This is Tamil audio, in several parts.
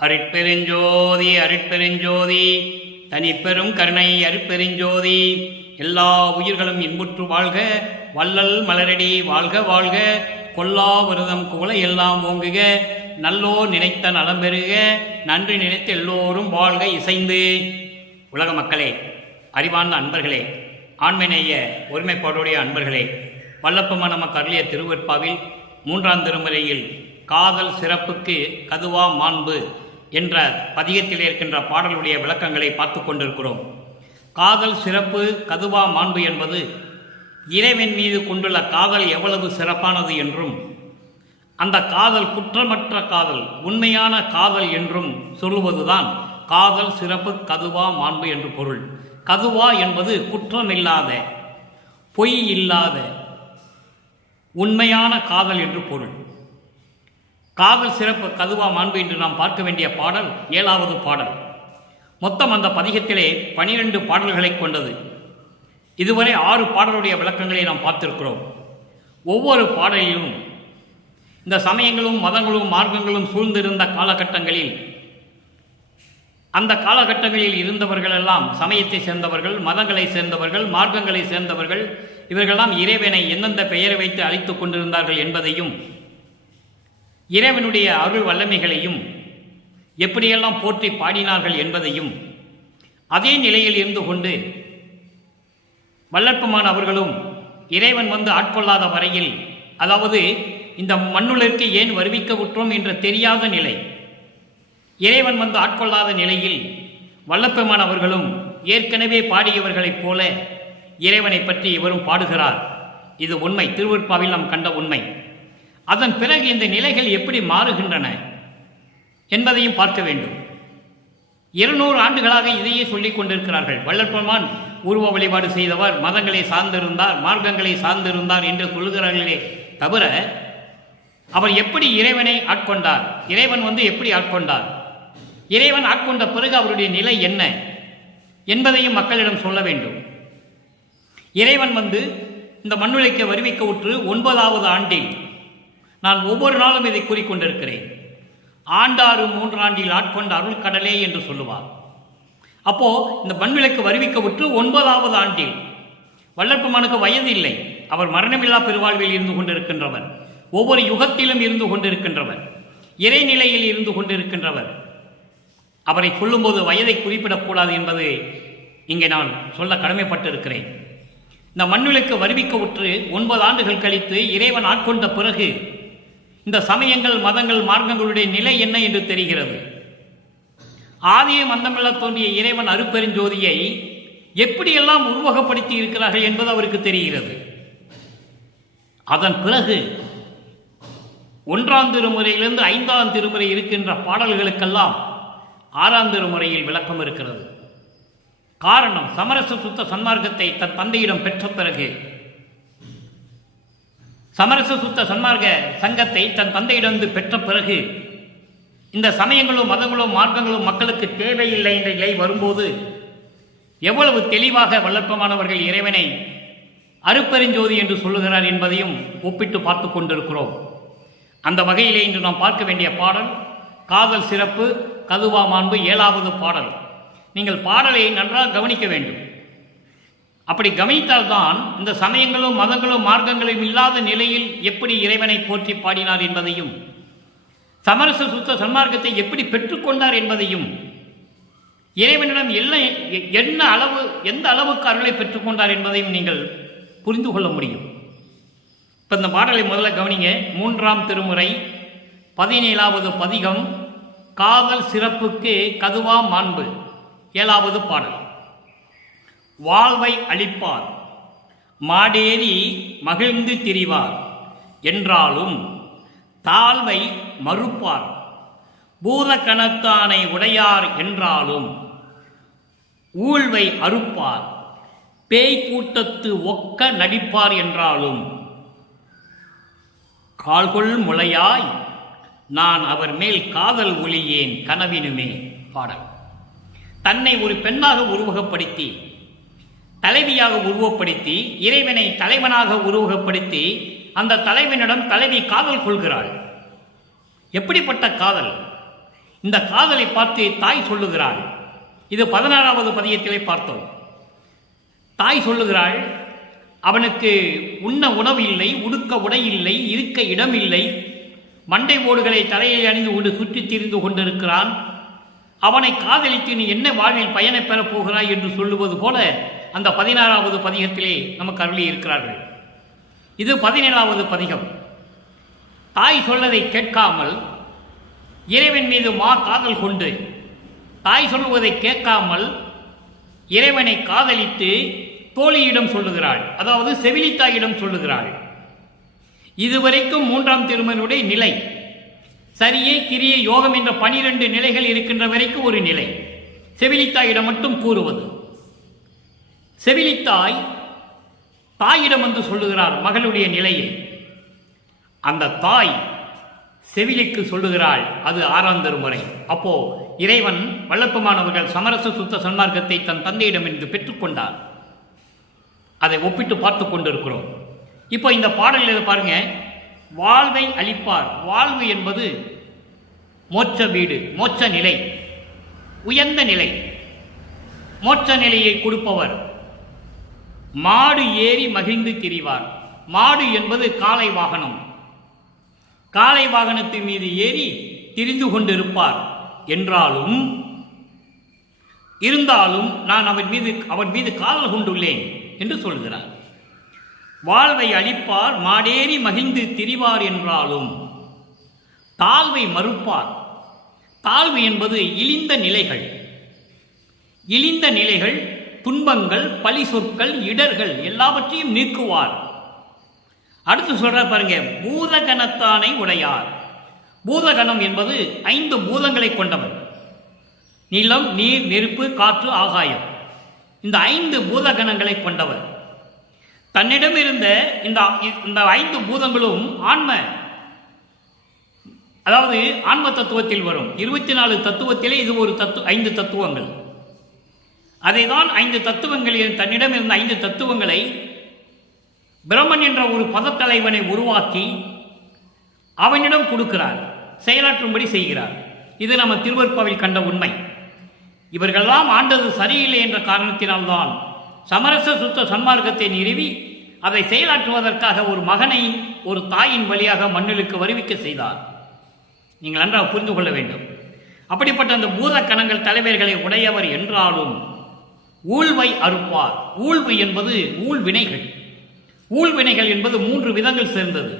அருட்பெருஞ்சோதி அருட்பெருஞ்சோதி தனிப்பெரும் கருணை அருட்பெருஞ்சோதி. எல்லா உயிர்களும் இன்புற்று வாழ்க, வள்ளல் மலரடி வாழ்க வாழ்க, கொல்லா விரதம் குவளை எல்லாம் ஓங்குக, நல்லோ நினைத்த நலம் பெறுக, நன்றி நினைத்து எல்லோரும் வாழ்க இசைந்து. உலக மக்களே, அறிவார்ந்த அன்பர்களே, ஆண்மைநேய ஒருமைப்பாடுடைய அன்பர்களே, வல்லப்பமான நமக்கு அருளிய திருவெற்பாவில் 3ஆம் திருமுறையில் காதல் சிறப்புக்கு கதுவா மாண்பு என்ற பதிகத்தில் இருக்கின்ற பாடலுடைய விளக்கங்களை பார்த்து கொண்டிருக்கிறோம். காதல் சிறப்பு கதுவா மாண்பு என்பது இறைவன் மீது கொண்டுள்ள காதல் எவ்வளவு சிறப்பானது என்றும், அந்த காதல் குற்றமற்ற காதல், உண்மையான காதல் என்றும் சொல்லுவதுதான் காதல் சிறப்பு கதுவா மாண்பு என்று பொருள். கதுவா என்பது குற்றமில்லாத, பொய் இல்லாத உண்மையான காதல் என்று பொருள். காதல் சிறப்பு கதுவா மாண்பு என்று நாம் பார்க்க வேண்டிய பாடல் 7வது பாடல். மொத்தம் அந்த பதிகத்திலே 12 பாடல்களை கொண்டது. இதுவரை 6 பாடலுடைய விளக்கங்களை நாம் பார்த்திருக்கிறோம். ஒவ்வொரு பாடலிலும் இந்த சமயங்களும் மதங்களும் மார்க்கங்களும் சூழ்ந்திருந்த காலகட்டங்களில், அந்த காலகட்டங்களில் இருந்தவர்களெல்லாம் சமயத்தை சேர்ந்தவர்கள், மதங்களை சேர்ந்தவர்கள், மார்க்கங்களை சேர்ந்தவர்கள், இவர்களெல்லாம் இறைவனை எந்தெந்த பெயரை வைத்து அழைத்துக் கொண்டிருந்தார்கள் என்பதையும், இறைவனுடைய அருள் வல்லமைகளையும் எப்படியெல்லாம் போற்றி பாடினார்கள் என்பதையும், அதே நிலையில் இருந்து கொண்டு வல்லற்பமான அவர்களும் இறைவன் வந்து ஆட்கொள்ளாத வரையில், அதாவது இந்த மண்ணுலகிற்கு ஏன் வருவிக்க விட்டோம் என்ற தெரியாத நிலை, இறைவன் வந்து ஆட்கொள்ளாத நிலையில் வல்லப்பெருமான் அவர்களும் ஏற்கனவே பாடியவர்களைப் போல இறைவனை பற்றி இவரும் பாடுகிறார். இது உண்மை, திருவெற்பாவில் நாம் கண்ட உண்மை. அதன் பிறகு இந்த நிலைகள் எப்படி மாறுகின்றன என்பதையும் பார்க்க வேண்டும். 200 ஆண்டுகளாக இதையே சொல்லிக் கொண்டிருக்கிறார்கள். வள்ளற்பெருமான் உருவ வழிபாடு செய்தவர், மதங்களை சார்ந்திருந்தார், மார்க்கங்களை சார்ந்திருந்தார் என்று சொல்லுகிறார்களே தவிர, அவர் எப்படி இறைவனை ஆட்கொண்டார், இறைவன் வந்து எப்படி ஆட்கொண்டார், இறைவன் ஆட்கொண்ட பிறகு அவருடைய நிலை என்ன என்பதையும் மக்களிடம் சொல்ல வேண்டும். இறைவன் வந்து இந்த மண்ணுலகிற்கு வருவிக்க உற்று 9வது ஆண்டில், நான் ஒவ்வொரு நாளும் இதை கூறிக்கொண்டிருக்கிறேன், ஆண்டாறு 3 ஆண்டில் ஆட்கொண்ட அருள் கடலே என்று சொல்லுவார். அப்போ இந்த மண்ணுலகிற்கு வருவிக்க உற்று 9வது ஆண்டில் வல்லற்பெருமானுக்கு வயது இல்லை, அவர் மரணமில்லா பெருவாழ்வில் இருந்து கொண்டிருக்கின்றவர், ஒவ்வொரு யுகத்திலும் இருந்து கொண்டிருக்கின்றவர், இறைநிலையில் இருந்து கொண்டிருக்கின்றவர். அவரை சொல்லும்போது வயதை குறிப்பிடக்கூடாது என்பது இங்கே நான் சொல்ல கடமைப்பட்டிருக்கிறேன். இந்த மண்ணுலகிற்கு வருவிக்க உற்று 9 ஆண்டுகள் கழித்து இறைவன் ஆட்கொண்ட பிறகு இந்த சமயங்கள், மதங்கள், மார்க்கங்களுடைய நிலை என்ன என்று தெரிகிறது. ஆதியும் அந்தமில்லா தோன்றிய இறைவன் அருட்பெருஞ்சோதியை எப்படியெல்லாம் உருவகப்படுத்தி இருக்கிறார்கள் என்பது அவருக்கு தெரிகிறது. அதன் பிறகு 1ஆம் திருமுறையிலிருந்து 5ஆம் திருமுறை இருக்கின்ற பாடல்களுக்கெல்லாம் 6ஆம் திருமுறையில் விளக்கம் இருக்கிறது. காரணம், சமரச சுத்த சன்மார்க்கத்தை தன் தந்தையிடம் பெற்ற பிறகு, சமரச சுத்த சன்மார்க்க சங்கத்தை தன் தந்தையிடம் பெற்ற பிறகு, இந்த சமயங்களும் மதங்களும் மார்க்கங்களும் மக்களுக்கு தேவையில்லை என்ற நிலை வரும்போது எவ்வளவு தெளிவாக வல்லற்பமானவர்கள் இறைவனை அருட்பெருஞ்சோதி என்று சொல்லுகிறார் என்பதையும் ஒப்பிட்டு பார்த்து கொண்டிருக்கிறோம். அந்த வகையிலே இன்று நாம் பார்க்க வேண்டிய பாடல் காதல் சிறப்பு கதுவா மாண்பு 7வது பாடல். நீங்கள் பாடலை நன்றாக கவனிக்க வேண்டும். அப்படி கவனித்தால்தான் இந்த சமயங்களும் மதங்களும் மார்க்கங்களும் இல்லாத நிலையில் எப்படி இறைவனை போற்றி பாடினார் என்பதையும், சமரச சுத்த சன்மார்க்கத்தை எப்படி பெற்றுக்கொண்டார் என்பதையும், இறைவனிடம் என்ன அளவு, எந்த அளவுக்கு அருளை பெற்றுக்கொண்டார் என்பதையும் நீங்கள் புரிந்து கொள்ள முடியும். இப்போ இந்த பாடலை முதல்ல கவனிங்க. 3ஆம் திருமுறை 17வது பதிகம், காதல் சிறப்புக்கு கதுவா மாண்பு 7வது பாடல். வாழ்வை அளிப்பார், மாடேறி மகிழ்ந்து திரிவார் என்றாலும் தாழ்வை மறுப்பார், பூத கணத்தானை உடையார் என்றாலும் ஊழ்வை அறுப்பார், பேய் கூட்டத்து ஒக்க நடிப்பார் என்றாலும் கால்கொள் முளையாய் நான் அவர் மேல் காதல் ஒளியேன் கனவினுமே. பாடல். தன்னை ஒரு பெண்ணாக உருவகப்படுத்தி, தலைவியாக உருவப்படுத்தி, இறைவனை தலைவனாக உருவகப்படுத்தி அந்த தலைவனிடம் தலைவி காதல் கொள்கிறாள். எப்படிப்பட்ட காதல்! இந்த காதலை பார்த்து தாய் சொல்லுகிறாள். இது 16வது பதியத்திலே பார்த்தோம். தாய் சொல்லுகிறாள், அவனுக்கு உண்ண உணவு இல்லை, உடுக்க உடை இல்லை, இருக்க இடம் இல்லை, மண்டை ஓடுகளை தலையில் அணிந்து கொண்டு சுற்றித் திரிந்து கொண்டிருக்கிறான். அவனை காதலித்து நீ என்ன வாழ்வில் பயனை பெறப் போகிறாய் என்று சொல்லுவது போல அந்த 16வது பதிகத்திலே நமக்கு அருளி இருக்கிறார்கள். இது 17வது பதிகம். தாய் சொல்லதை கேட்காமல் இறைவன் மீது காதல் கொண்டு தாய் சொல்லுவதை கேட்காமல் இறைவனை காதலித்து தோழியிடம் சொல்லுகிறாள், அதாவது செவிலித்தாயிடம் சொல்லுகிறாள். இதுவரைக்கும் 3ஆம் திருமனுடைய நிலை சரியே கிரிய யோகம் என்ற 12 நிலைகள் இருக்கின்ற வரைக்கும் ஒரு நிலை. செவிலித்தாயிடம் மட்டும் கூறுவது. செவிலித்தாய் தாயிடம் வந்து சொல்லுகிறார் மகளுடைய நிலையை. அந்த தாய் செவிலிக்கு சொல்லுகிறாள். அது 6ஆம் திருமுறை. அப்போ இறைவன் வல்லப்பமானவர்கள் சமரச சுத்த சன்மார்க்கத்தை தன் தந்தையிடமிருந்து பெற்றுக்கொண்டார். அதை ஒப்பிட்டு பார்த்து கொண்டிருக்கிறோம். இப்போ இந்த பாடலில் பாருங்க, வாழ்வை அளிப்பார். வாழ்வு என்பது மோட்ச வீடு, மோட்ச நிலை, உயர்ந்த நிலை, மோட்ச நிலையை கொடுப்பவர். மாடு ஏறி மகிழ்ந்து திரிவார். மாடு என்பது காளை வாகனம். காளை வாகனத்தின் மீது ஏறி திரிந்து கொண்டிருப்பார் என்றாலும் இருந்தாலும் நான் அவன் மீது காதல் கொண்டுள்ளேன் என்று சொல்கிறார். வாழ்வை அளிப்பார், மாடேறி மகிழ்ந்து திரிவார் என்றாலும் தாழ்வை மறுப்பார். தாழ்வு என்பது இழிந்த நிலைகள். இழிந்த நிலைகள், துன்பங்கள், பழி சொற்கள், இடர்கள் எல்லாவற்றையும் நீக்குவார். அடுத்து சொல்ற பாருங்க, பூதகணத்தானை உடையார். பூதகணம் என்பது 5 பூதங்களை கொண்டவர். நிலம், நீர், நெருப்பு, காற்று, ஆகாயம். இந்த 5 பூதகணங்களை கொண்டவர். தன்னிடம் இருந்த இந்த 5 பூதங்களும் அதாவது ஆன்ம தத்துவத்தில் வரும். 24 தத்துவத்திலே இது ஒரு 5 தத்துவங்கள். அதைதான் 5 தத்துவங்களில் தன்னிடம் இருந்த 5 தத்துவங்களை பிரம்மன் என்ற ஒரு பதத்தலைவனை உருவாக்கி அவனிடம் கொடுக்கிறார், செயலாற்றும்படி செய்கிறார். இது நம்ம திருவருட்பாவில் கண்ட உண்மை. இவர்களெல்லாம் ஆண்டது சரியில்லை என்ற காரணத்தினால்தான் சமரச சுத்த சன்மார்க்கத்தை நிறுவி அதை செயலாற்றுவதற்காக ஒரு மகனை ஒரு தாயின் வழியாக மண்ணிலுக்கு வருவிக்க செய்தார். நீங்கள் நன்றாக புரிந்து கொள்ள வேண்டும். அப்படிப்பட்ட அந்த பூத கணங்கள் தலைவர்களை உடையவர் என்றாலும் ஊழ்வை அறுப்பார். ஊழ்வு என்பது ஊழ்வினைகள். ஊழ்வினைகள் என்பது 3 விதங்கள் சேர்ந்தது.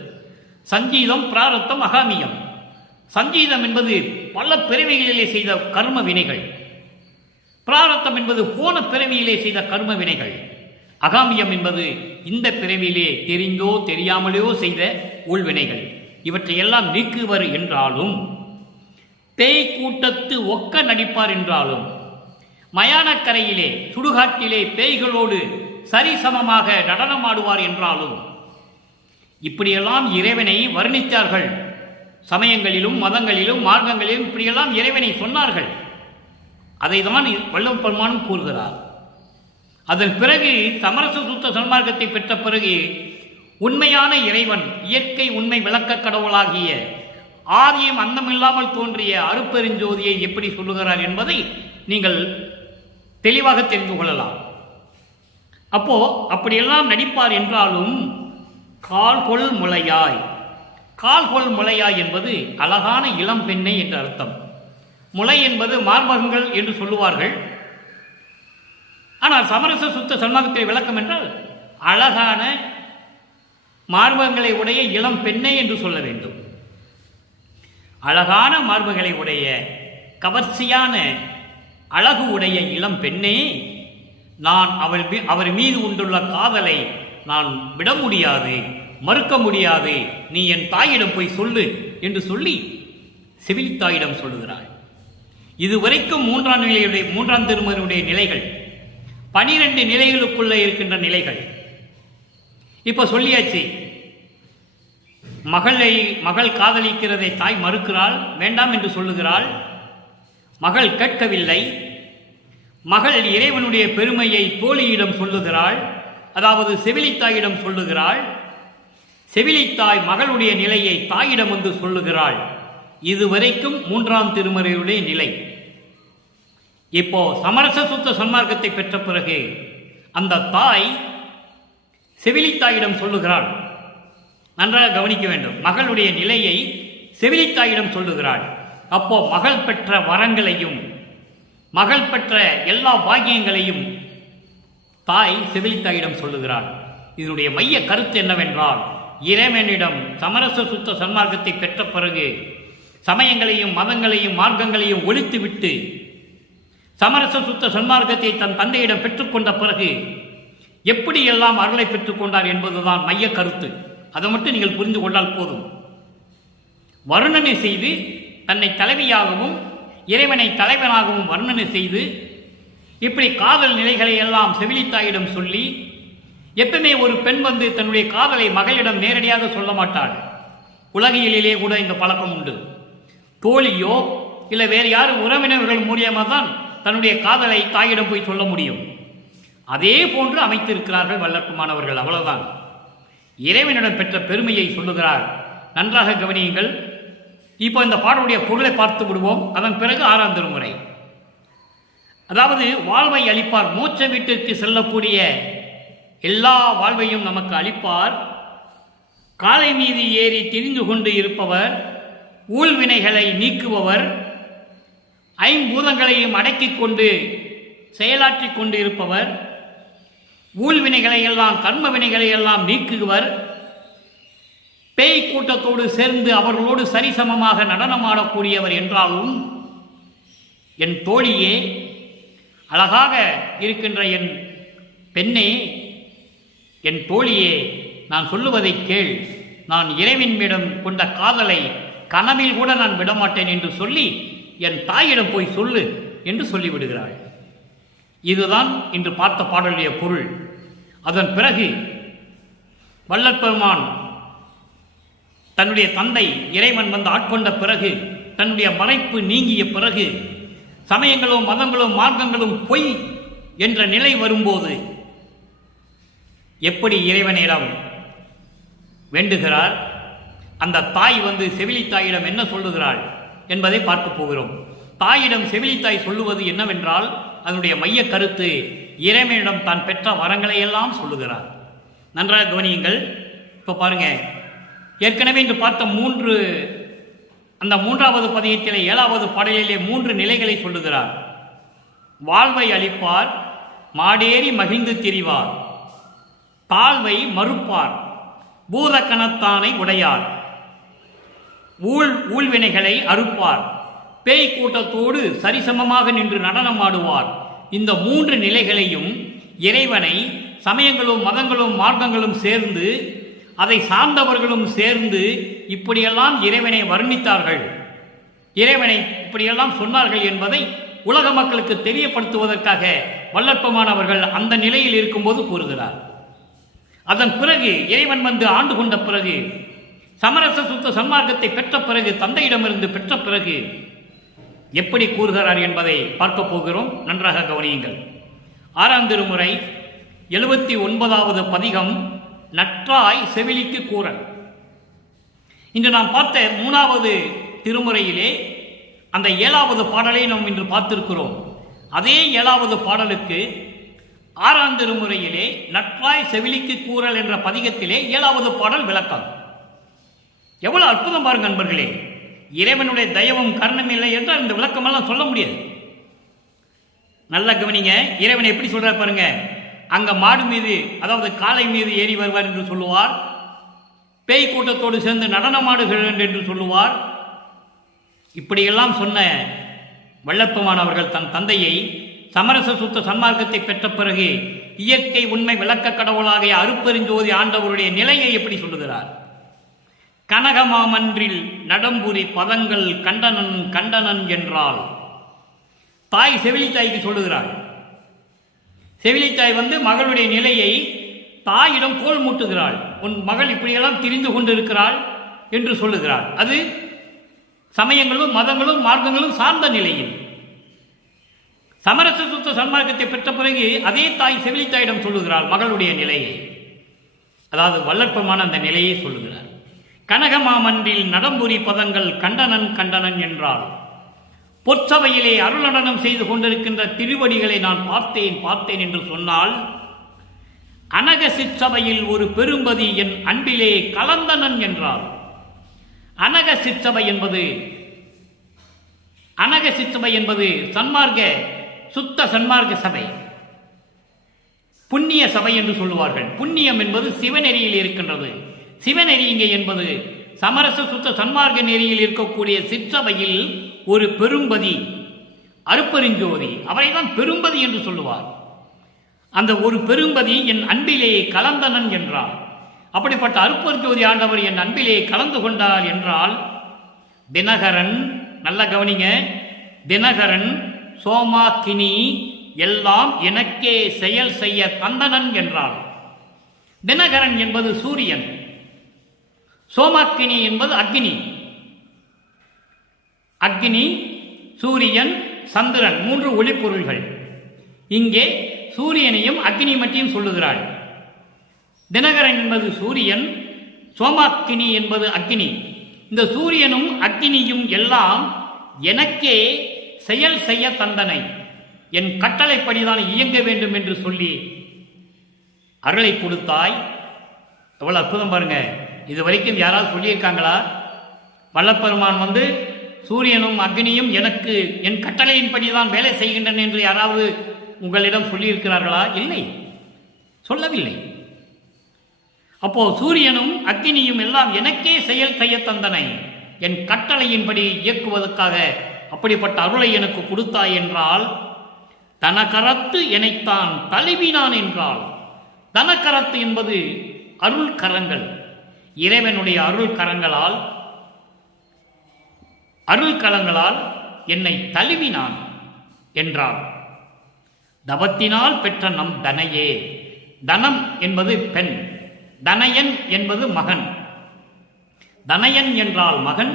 சஞ்சீதம், பிராரத்தம், அகாமியம். சஞ்சீதம் என்பது பல பிறவிகளிலே செய்த கர்ம வினைகள். பிராரத்தம் என்பது போன பிறவியிலே செய்த கர்ம வினைகள். அகாமியம் என்பது இந்த பிறவியிலே தெரிந்தோ தெரியாமலோ செய்த ஊழ்வினைகள். இவற்றையெல்லாம் நீக்குவர் என்றாலும், பேய் கூட்டத்து ஒக்க நடிப்பார் என்றாலும், மயானக்கரையிலே சுடுகாட்டிலே பேய்களோடு சரிசமமாக நடனமாடுவார் என்றாலும், இப்படியெல்லாம் இறைவனை வர்ணித்தார்கள். சமயங்களிலும் மதங்களிலும் மார்க்கங்களிலும் இப்படியெல்லாம் இறைவனை சொன்னார்கள். அதை தான் வல்லபெருமானும் கூறுகிறார். அதன் பிறகு சமரச சுத்த சன்மார்க்கத்தை பெற்ற பிறகு உண்மையான இறைவன், இயற்கை உண்மை விளக்க கடவுளாகிய ஆதியும் அந்தமில்லாமல் தோன்றிய அருப்பெருஞ்சோதியை எப்படி சொல்லுகிறார் என்பதை நீங்கள் தெளிவாக தெரிந்து கொள்ளலாம். அப்போ அப்படியெல்லாம் நடிப்பார் என்றாலும் கால்கொள் முளையாய். கால்கொள் முளையாய் என்பது அழகான இளம் பெண்ணை என்று அர்த்தம். முளை என்பது மார்பகங்கள் என்று சொல்லுவார்கள். ஆனால் சமரச சுத்த சன்மார்க்கத்தை விளக்கம் என்றால் அழகான மார்பகங்களை உடைய இளம் பெண்ணை என்று சொல்ல வேண்டும். அழகான மார்புகளை உடைய கவர்ச்சியான அழகு உடைய இளம் பெண்ணே, நான் அவர் மீது உண்டுள்ள காதலை நான் விட முடியாது, மறுக்க முடியாது. நீ என் தாயிடம் போய் சொல்லு என்று சொல்லி செவிலித்தாயிடம் சொல்லுகிறாள். இதுவரைக்கும் 3ஆம் திருமுறையுடைய நிலைகள் 12 நிலைகளுக்குள்ள இருக்கின்ற நிலைகள். இப்ப சொல்லியாச்சு. மகள் காதலிக்கிறதை தாய் மறுக்கிறாள், வேண்டாம் என்று சொல்லுகிறாள். மகள் கேட்கவில்லை. மகள் இறைவனுடைய பெருமையை தோழியிடம் சொல்லுகிறாள், அதாவது செவிலித்தாயிடம் சொல்லுகிறாள். செவிலித்தாய் மகளுடைய நிலையை தாயிடம் வந்து சொல்லுகிறாள். இதுவரைக்கும் 3ஆம் திருமுறையுடைய நிலை. இப்போ சமரச சுத்த சன்மார்க்கத்தை பெற்ற பிறகு அந்த தாய் செவிலித்தாயிடம் சொல்லுகிறாள். நன்றாக கவனிக்க வேண்டும். மகளுடைய நிலையை செவிலித்தாயிடம் சொல்லுகிறாள். அப்போ மகள் பெற்ற வரங்களையும் மகள் பெற்ற எல்லா பாக்கியங்களையும் தாய் செவிலித்தாயிடம் சொல்லுகிறாள். இதனுடைய மைய கருத்து என்னவென்றால், இறைவனிடம் சமரச சுத்த சன்மார்க்கத்தை பெற்ற பிறகு சமயங்களையும் மதங்களையும் மார்க்கங்களையும் ஒழித்துவிட்டு சமரச சுத்த சன்மார்க்கத்தை தன் தந்தையிடம் பெற்றுக்கொண்ட பிறகு எப்படியெல்லாம் அருளை பெற்றுக்கொண்டார் என்பதுதான் மைய கருத்து. அதை மட்டும் நீங்கள் புரிந்து கொண்டால் போதும். வர்ணனை செய்து தன்னை தலைவியாகவும் இறைவனை தலைவனாகவும் வர்ணனை செய்து இப்படி காதல் நிலைகளை எல்லாம் செவிலித்தாயிடம் சொல்லி, எப்பவுமே ஒரு பெண் வந்து தன்னுடைய காதலை மகளிடம் நேரடியாக சொல்ல மாட்டாள். உலகியலிலே கூட இந்த பழக்கம் உண்டு. தோழியோ இல்லை வேறு யாரும் உறவினர்கள் மூலியமாக தான் தன்னுடைய காதலை தாயிடம் போய் சொல்ல முடியும். அதே போன்று அமைத்திருக்கிறார்கள் வல்லற்பமானவர்கள். அவ்வளவுதான். இறைவனிடம் பெற்ற பெருமையை சொல்லுகிறார். நன்றாக கவனியுங்கள். இப்போ இந்த பாடலுடைய பொருளை பார்த்து விடுவோம். அதன் பிறகு 6ஆம் திருமுறை. அதாவது வாழ்வை அளிப்பார். மோட்ச வீட்டிற்கு செல்லக்கூடிய எல்லா வாழ்வையும் நமக்கு அளிப்பார். காலை மீது ஏறி திரிந்து கொண்டு இருப்பவர், ஊழ்வினைகளை நீக்குபவர், ஐம்பூதங்களையும் அடக்கிக் கொண்டு செயலாற்றிக் கொண்டு இருப்பவர், ஊழ்வினைகளை எல்லாம் கர்ம வினைகளை எல்லாம் நீக்குவர், பேய் கூட்டத்தோடு சேர்ந்து அவர்களோடு சரிசமமாக நடனமாடக்கூடியவர் என்றாலும், என் தோழியே, அழகாக இருக்கின்ற என் பெண்ணே, என் தோழியே, நான் சொல்லுவதை கேள். நான் இறைவனிடம் கொண்ட காதலை கனவில் கூட நான் விடமாட்டேன் என்று சொல்லி என் தாயிடம் போய் சொல்லு என்று சொல்லிவிடுகிறாள். இதுதான் இன்று பார்த்த பாடலுடைய பொருள். அதன் பிறகு வல்லற்பெருமான் தன்னுடைய தந்தை இறைவன் வந்து ஆட்கொண்ட பிறகு, தன்னுடைய மறைப்பு நீங்கிய பிறகு, சமயங்களும் மதங்களும் மார்க்கங்களும் பொய் என்ற நிலை வரும்போது எப்படி இறைவனிடம் வேண்டுகிறார், அந்த தாய் வந்து செவிலித்தாயிடம் என்ன சொல்லுகிறாள் என்பதை பார்க்க போகிறோம். தாயிடம் செவிலித்தாய் சொல்லுவது என்னவென்றால், அதனுடைய மைய கருத்து இறைவனிடம் தான் பெற்ற வரங்களை எல்லாம் சொல்லுகிறார். நன்றாக கவனியுங்கள். இப்போ பாருங்க, ஏற்கனவே இன்று பார்த்த அந்த 3வது பதியத்திலே 7வது பாடலிலே 3 நிலைகளை சொல்லுகிறார். வாழ்வை அளிப்பார், மாடேறி மகிழ்ந்து திரிவார், தாழ்வை மறுப்பார், பூதக்கணத்தானை உடையார், ஊழ்வினைகளை அறுப்பார், பேய் கூட்டத்தோடு சரிசமமாக நின்று நடனமாடுவார். இந்த 3 நிலைகளையும் இறைவனை சமயங்களும் மதங்களும் மார்க்கங்களும் சேர்ந்து, அதை சார்ந்தவர்களும் சேர்ந்து இப்படியெல்லாம் இறைவனை வர்ணித்தார்கள், இறைவனை இப்படியெல்லாம் சொன்னார்கள் என்பதை உலக மக்களுக்கு தெரியப்படுத்துவதற்காக வல்லற்பமானவர்கள் அந்த நிலையில் இருக்கும்போது கூறுகிறார். அதன் பிறகு இறைவன் வந்து ஆண்டு கொண்ட பிறகு, சமரச சுத்த சன்மார்க்கத்தை பெற்ற பிறகு, தந்தையிடமிருந்து பெற்ற பிறகு எப்படி கூறுகிறார் என்பதை பார்க்க போகிறோம். நன்றாக கவனியுங்கள். 6ஆம் திருமுறை 79வது பதிகம், நற்றாய் செவிலிக்கு கூறல். இன்று நாம் பார்த்த 3வது திருமுறையிலே அந்த 7வது பாடலை நாம் இன்று பார்த்திருக்கிறோம். அதே 7வது பாடலுக்கு 6ஆம் திருமுறையிலே நற்றாய் செவிலிக்கு கூறல் என்ற பதிகத்திலே 7வது பாடல் விளக்கம். எவ்வளவு அற்புதம் பாருங்க நண்பர்களே. இறைவனுடைய தயவும் கருணம் இல்லை என்றால் இந்த விளக்கமெல்லாம் சொல்ல முடியாது. நல்லா கவனிங்க. இறைவனை எப்படி சொல்றார் பாருங்க. அங்க மாடு மீது, அதாவது காளை மீது ஏறி வருவார் என்று சொல்லுவார், பேய் கூட்டத்தோடு சேர்ந்து நடனமாடுகிறார் என்று சொல்லுவார். இப்படியெல்லாம் சொன்ன வல்லற்பமானவர்கள் தன் தந்தையை சமரச சுத்த சன்மார்க்கத்தை பெற்ற பிறகு இயற்கை உண்மை விளக்க கடவுளாகிய அருப்பெருஞ்சோதி ஆண்டவருடைய நிலையை எப்படி சொல்லுகிறார். கனகமாமன்றில் நடம்புரி பதங்கள் கண்டனன் கண்டனன் என்றால் தாய் செவிலித்தாய்க்கு சொல்லுகிறாள். செவிலித்தாய் வந்து மகளுடைய நிலையை தாயிடம் கோல் மூட்டுகிறாள். உன் மகள் இப்படியெல்லாம் திரிந்து கொண்டிருக்கிறாள் என்று சொல்லுகிறாள். அது சமயங்களும் மதங்களும் மார்க்கங்களும் சார்ந்த நிலையில். சமரச சுத்த சன்மார்க்கத்தை பெற்ற பிறகு அதே தாய் செவிலித்தாயிடம் சொல்லுகிறாள் மகளுடைய நிலையை, அதாவது வல்லற்பமான அந்த நிலையை சொல்லுகிறார். கனகமாமன்றில் நடம்புரி பதங்கள் கண்டனன் கண்டனன் என்றாள். பொற்சபையிலே அருளடனம் செய்து கொண்டிருக்கின்ற திருவடிகளை நான் பார்த்தேன் என்று சொன்னால், அனக சிற்சபையில் ஒரு பெரும்பதி என் அன்பிலே கலந்தனன் என்றாள். அனக சிற்சபை என்பது சன்மார்க்க சுத்த சன்மார்க்க சபை, புண்ணிய சபை என்று சொல்லுவார்கள். புண்ணியம் என்பது சிவநெறியில் இருக்கின்றது. சிவநெறி இங்கே என்பது சமரச சுத்த சன்மார்க்க நெறியில் இருக்கக்கூடிய சிற்றபையில் ஒரு பெரும்பதி அருப்பெருஞ்சோதி, அவரை தான் பெரும்பதி என்று சொல்லுவார். அந்த ஒரு பெரும்பதி என் அன்பிலே கலந்தனன் என்றார். அப்படிப்பட்ட அருப்பெருஞ்சோதி ஆண்டவர் என் அன்பிலே கலந்து கொண்டார் என்றால், தினகரன், நல்ல கவனிங்க, தினகரன் சோமாக்கினி எல்லாம் எனக்கே செயல் செய்ய தந்தனன் என்றார். தினகரன் என்பது சூரியன், சோமாக்கினி என்பது அக்னி. அக்னி, சூரியன், சந்திரன், 3 ஒளிப்பொருள்கள். இங்கே சூரியனையும் அக்னி மட்டும் சொல்லுகிறாள். தினகரன் என்பது சூரியன், சோமாக்கினி என்பது அக்னி. இந்த சூரியனும் அக்னியும் எல்லாம் எனக்கே செயல் செய்ய தந்தனை, என் கட்டளைப்படிதான் இயங்க வேண்டும் என்று சொல்லி அருளை கொடுத்தாய். எவ்வளவு அற்புதம் பாருங்க. இது வரைக்கும் யாராவது சொல்லியிருக்காங்களா? வல்லப்பெருமான் சூரியனும் அக்னியும் எனக்கு என் கட்டளையின்படிதான் வேலை செய்கின்றன என்று யாராவது உங்களிடம் சொல்லியிருக்கிறார்களா? இல்லை, சொல்லவில்லை. அப்போ சூரியனும் அக்னியும் எல்லாம் எனக்கே செயல் செய்ய தந்தனை, என் கட்டளையின்படி இயக்குவதற்காக அப்படிப்பட்ட அருளை எனக்கு கொடுத்தாய் என்றால், தனக்கரத்து எனைத்தான் தழுவினான் என்றால், தனக்கரத்து என்பது அருள் கரங்கள். இறைவனுடைய அருள் கரங்களால் என்னை தழுவினான் என்றால், தவத்தினால் பெற்ற நம் தனையே. தனம் என்பது பெண், தனயன் என்பது மகன். தனயன் என்றால் மகன்,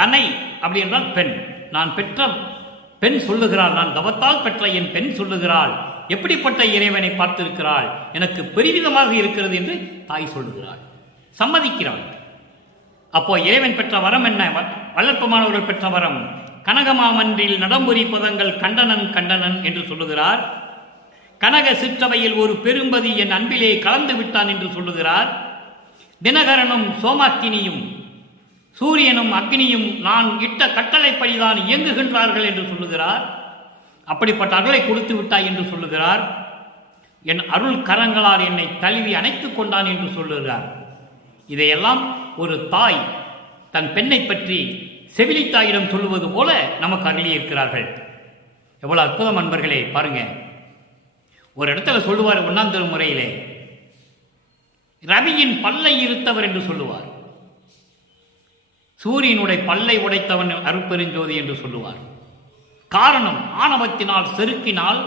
தனை அப்படி என்றால் பெண். நான் பெற்ற பெண் சொல்லுகிறாள், நான் தவத்தால் பெற்ற என் பெண் சொல்லுகிறாள், எப்படிப்பட்ட இறைவனை பார்த்திருக்கிறாள், எனக்கு பெருவிதமாக இருக்கிறது என்று தாய் சொல்லுகிறாள், சம்மதிக்கிறாள். அப்போ இறைவன் பெற்ற வரம் என்ன? வளர்ப்பமானவர்கள் பெற்ற வரம் கனகமாமன்றில் நடம்புரி பதங்கள் கண்டனன் கண்டனன் என்று சொல்லுகிறார். கனக சிற்றவையில் ஒரு பெரும்பதி என் அன்பிலே கலந்து விட்டான் என்று சொல்லுகிறார். தினகரனும் சோமாக்கினியும் சூரியனும் அக்னியும் நான் இட்ட கட்டளைப்படிதான் இயங்குகின்றார்கள் என்று சொல்லுகிறார். அப்படிப்பட்ட அருளை கொடுத்து விட்டாய் என்று சொல்லுகிறார். என் அருள் கரங்களால் என்னை தழுவி அணைத்துக் கொண்டான் என்று சொல்லுகிறார். இதையெல்லாம் ஒரு தாய் தன் பெண்ணை பற்றி செவிலித்தாயிடம் சொல்லுவது போல நமக்கு அருளியிருக்கிறார்கள். எவ்வளவு அற்புதம் அன்பர்களே, பாருங்க. ஒரு இடத்துல சொல்லுவார், 1ஆம் திருமுறையிலே ரவியின் பல்லை இருத்தவர் என்று சொல்லுவார். சூரியனுடைய பல்லை உடைத்தவன் அருட்பெருஞ்சோதி என்று சொல்லுவார். காரணம், ஆணவத்தினால் செருக்கினால்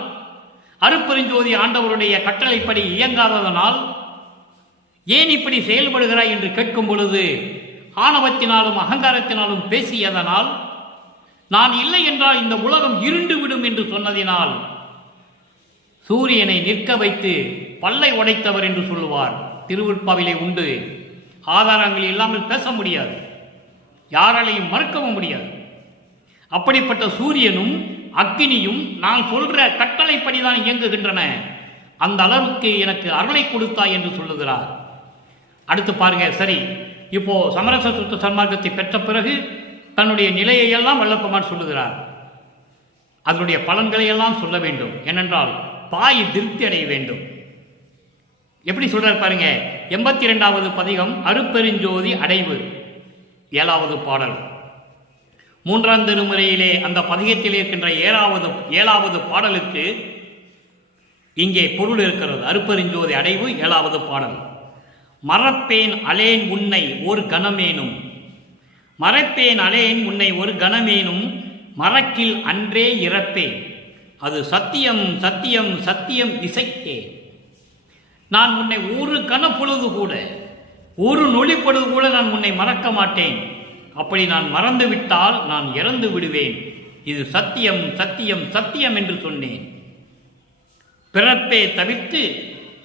அருட்பெருஞ்சோதி ஆண்டவருடைய கட்டளைப்படி இயங்காததனால், ஏன் இப்படி செயல்படுகிறாய் என்று கேட்கும் பொழுது ஆணவத்தினாலும் அகங்காரத்தினாலும் பேசியதனால், நான் இல்லை என்றால் இந்த உலகம் இருண்டு விடும் என்று சொன்னதினால் சூரியனை நிற்க வைத்து பல்லை உடைத்தவர் என்று சொல்லுவார். திருவிற்பாவிலே உண்டு. ஆதாரங்கள் இல்லாமல் பேச முடியாது, யாராலையும் மறுக்கவும் முடியாது. அப்படிப்பட்ட சூரியனும் அக்னியும் நான் சொல்ற கட்டளைப்படிதான் இயங்குகின்றன, அந்த அளவுக்கு எனக்கு அருளை கொடுத்தாய் என்று சொல்லுகிறார். அடுத்து பாருங்க. சரி, இப்போ சமரச சுத்த சன்மார்க்கத்தை பெற்ற பிறகு தன்னுடைய நிலையையெல்லாம் வல்லப்பெருமான் சொல்லுகிறார். அதனுடைய பலன்களை எல்லாம் சொல்ல வேண்டும். ஏனென்றால் தாய் திருப்தி அடைய வேண்டும். எப்படி சொல்றார் பாருங்க. 82வது பதிகம் அருட்பெருஞ்சோதி அடைவு, 7வது பாடல். 3ஆம் திருமுறையிலே அந்த பதிகத்தில் இருக்கின்ற 7வது பாடலுக்கு இங்கே பொருள் இருக்கிறது. அருட்பெருஞ்சோதி அடைவு 7வது பாடல். மறப்பேன் அலேன் உன்னை ஒரு கணமேனும், மறப்பேன் அலேன் உன்னை ஒரு கணமேனும், மறக்கில் அன்றே இறப்பேன், அது சத்தியம் சத்தியம் சத்தியம் இசைத்தேன். நான் உன்னை ஒரு கணப்பொழுது கூட, ஒரு நொழிப்பொழுது கூட நான் உன்னை மறக்க மாட்டேன். அப்படி நான் மறந்துவிட்டால் நான் இறந்து விடுவேன். இது சத்தியம் சத்தியம் சத்தியம் என்று சொன்னேன். பிறப்பே தவிர்த்து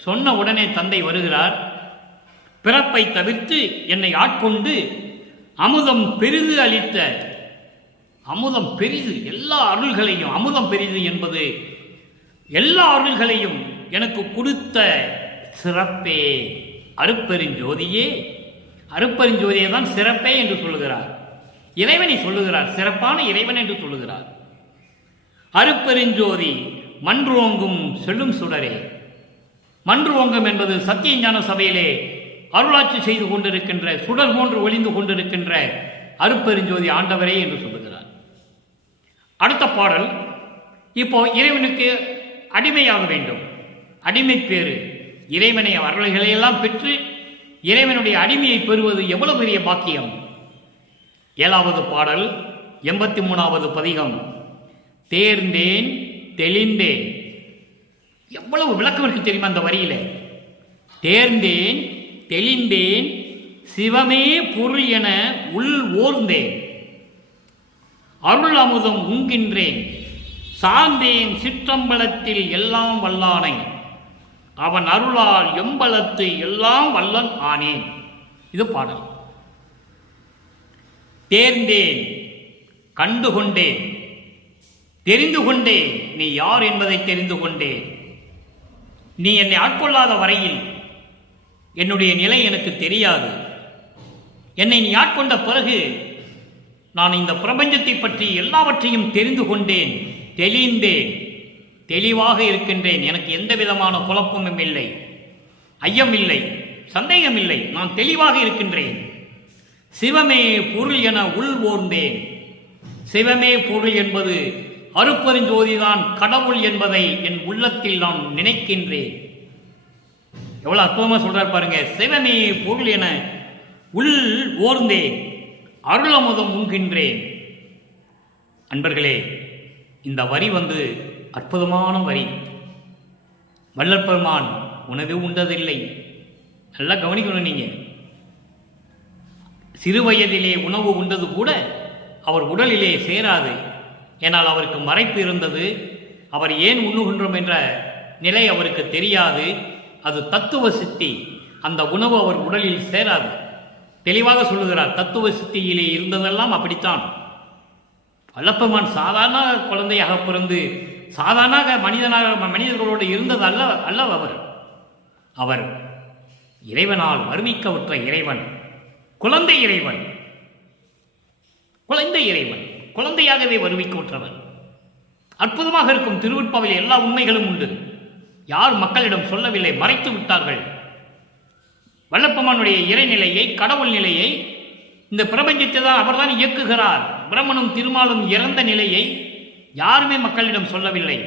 சொன்ன உடனே தந்தை வருகிறார். பிறப்பை தவிர்த்து என்னை ஆட்கொண்டு அமுதம் பெரிது அளித்த, அமுதம் பெரிது, எல்லா அருள்களையும், அமுதம் பெரிது என்பது எல்லா அருள்களையும் எனக்கு கொடுத்த சிறப்பே, அருட்பெருஞ்சோதியே. அருட்பெருஞ்சோதியை தான் சிறப்பே என்று சொல்லுகிறார். இறைவனை சொல்லுகிறார், சிறப்பான இறைவன் என்று சொல்லுகிறார். அருட்பெருஞ்சோதி மன்றோங்கும் செல்லும் சுடரே. மன்றோங்கும் என்பது சத்திய ஞான சபையிலே அருளாட்சி செய்து கொண்டிருக்கின்ற, சுடர் போன்று ஒளிந்து கொண்டிருக்கின்ற அருட்பெருஞ்சோதி ஆண்டவரே என்று சொல்லுகிறார். அடுத்த பாடல், இப்போ இறைவனுக்கு அடிமையாக வேண்டும், அடிமை பேறு. இறைவனை அருள்களையெல்லாம் பெற்று இறைவனுடைய அடிமையை பெறுவது எவ்வளவு பெரிய பாக்கியம். 7வது பாடல் 83வது பதிகம். தேர்ந்தேன் தெளிந்தேன். எவ்வளவு விளக்கம் இருக்கு தெரியுமா அந்த வரியில? தேர்ந்தேன் தெளிந்தேன் சிவமே பொருள் என உள் ஓர்ந்தேன், அருள் அமுதம் உண்கின்றேன், சார்ந்தேன் சிற்றம்பலத்தில் எல்லாம் வல்லானை, அவன் அருளால் எம்பலத்து எல்லாம் வல்லன் ஆனேன். இது பாடல். தேர்ந்தேன், கண்டுகொண்டேன், தெரிந்து கொண்டேன், நீ யார் என்பதை தெரிந்து கொண்டேன். நீ என்னை ஆட்கொள்ளாத வரையில் என்னுடைய நிலை எனக்கு தெரியாது. என்னை நீ ஆட்கொண்ட பிறகு நான் இந்த பிரபஞ்சத்தை பற்றி எல்லாவற்றையும் தெரிந்து கொண்டேன், தெளிந்தேன், தெளிவாக இருக்கின்றேன். எனக்கு எந்த விதமான குழப்பமும் இல்லை, ஐயம் இல்லை, சந்தேகம் இல்லை. நான் தெளிவாக இருக்கின்றேன். சிவமே பொருள் என உள் ஓர்ந்தேன். சிவமே பொருள் என்பது அருட்பெருஞ்சோதிதான் கடவுள் என்பதை என் உள்ளத்தில் நான் நினைக்கின்றேன். எவ்வளவு அற்புதமா சொல்றார் பாருங்க. சிவமே பொருள் என உள் ஓர்ந்தேன், அருள் அமுதம் உண்கின்றேன். அன்பர்களே, இந்த வரி அற்புதமான வரி. வள்ளற்பெருமான் உணவு உண்டதில்லை. நல்லா கவனிக்கணும் நீங்க. சிறு வயதிலே உணவு உண்டது கூட அவர் உடலிலே சேராது. ஏனால் அவருக்கு மறைப்பு இருந்தது. அவர் ஏன் உண்ணுகின்றோம் என்ற நிலை அவருக்கு தெரியாது. அது தத்துவ சித்தி. அந்த உணவு அவர் உடலில் சேராது. தெளிவாக சொல்லுகிறார். தத்துவ சித்தியிலே இருந்ததெல்லாம் அப்படித்தான். வள்ளற்பெருமான் சாதாரண குழந்தையாக பிறந்து சாதாரண மனிதர்களோடு இருந்தது அல்ல அவர். அவர் இறைவனால் வருவிக்கவுற்ற இறைவன், குழந்தை இறைவன், குழந்தை இறைவன், குழந்தையாகவே வருவிக்கவுற்றவர். அற்புதமாக இருக்கும் திருவருட்பாவில் எல்லா உண்மைகளும் உண்டு. யார் மக்களிடம் சொல்லவில்லை, மறைத்து விட்டார்கள். வள்ளற்பெருமானுடைய இறைநிலையை, கடவுள் நிலையை, இந்த பிரபஞ்சத்தை தான் அவர்தான் இயக்குகிறார். பிரம்மனும் திருமாலும் இறந்த நிலையை யாருமே மக்களிடம் சொல்லவில்லை.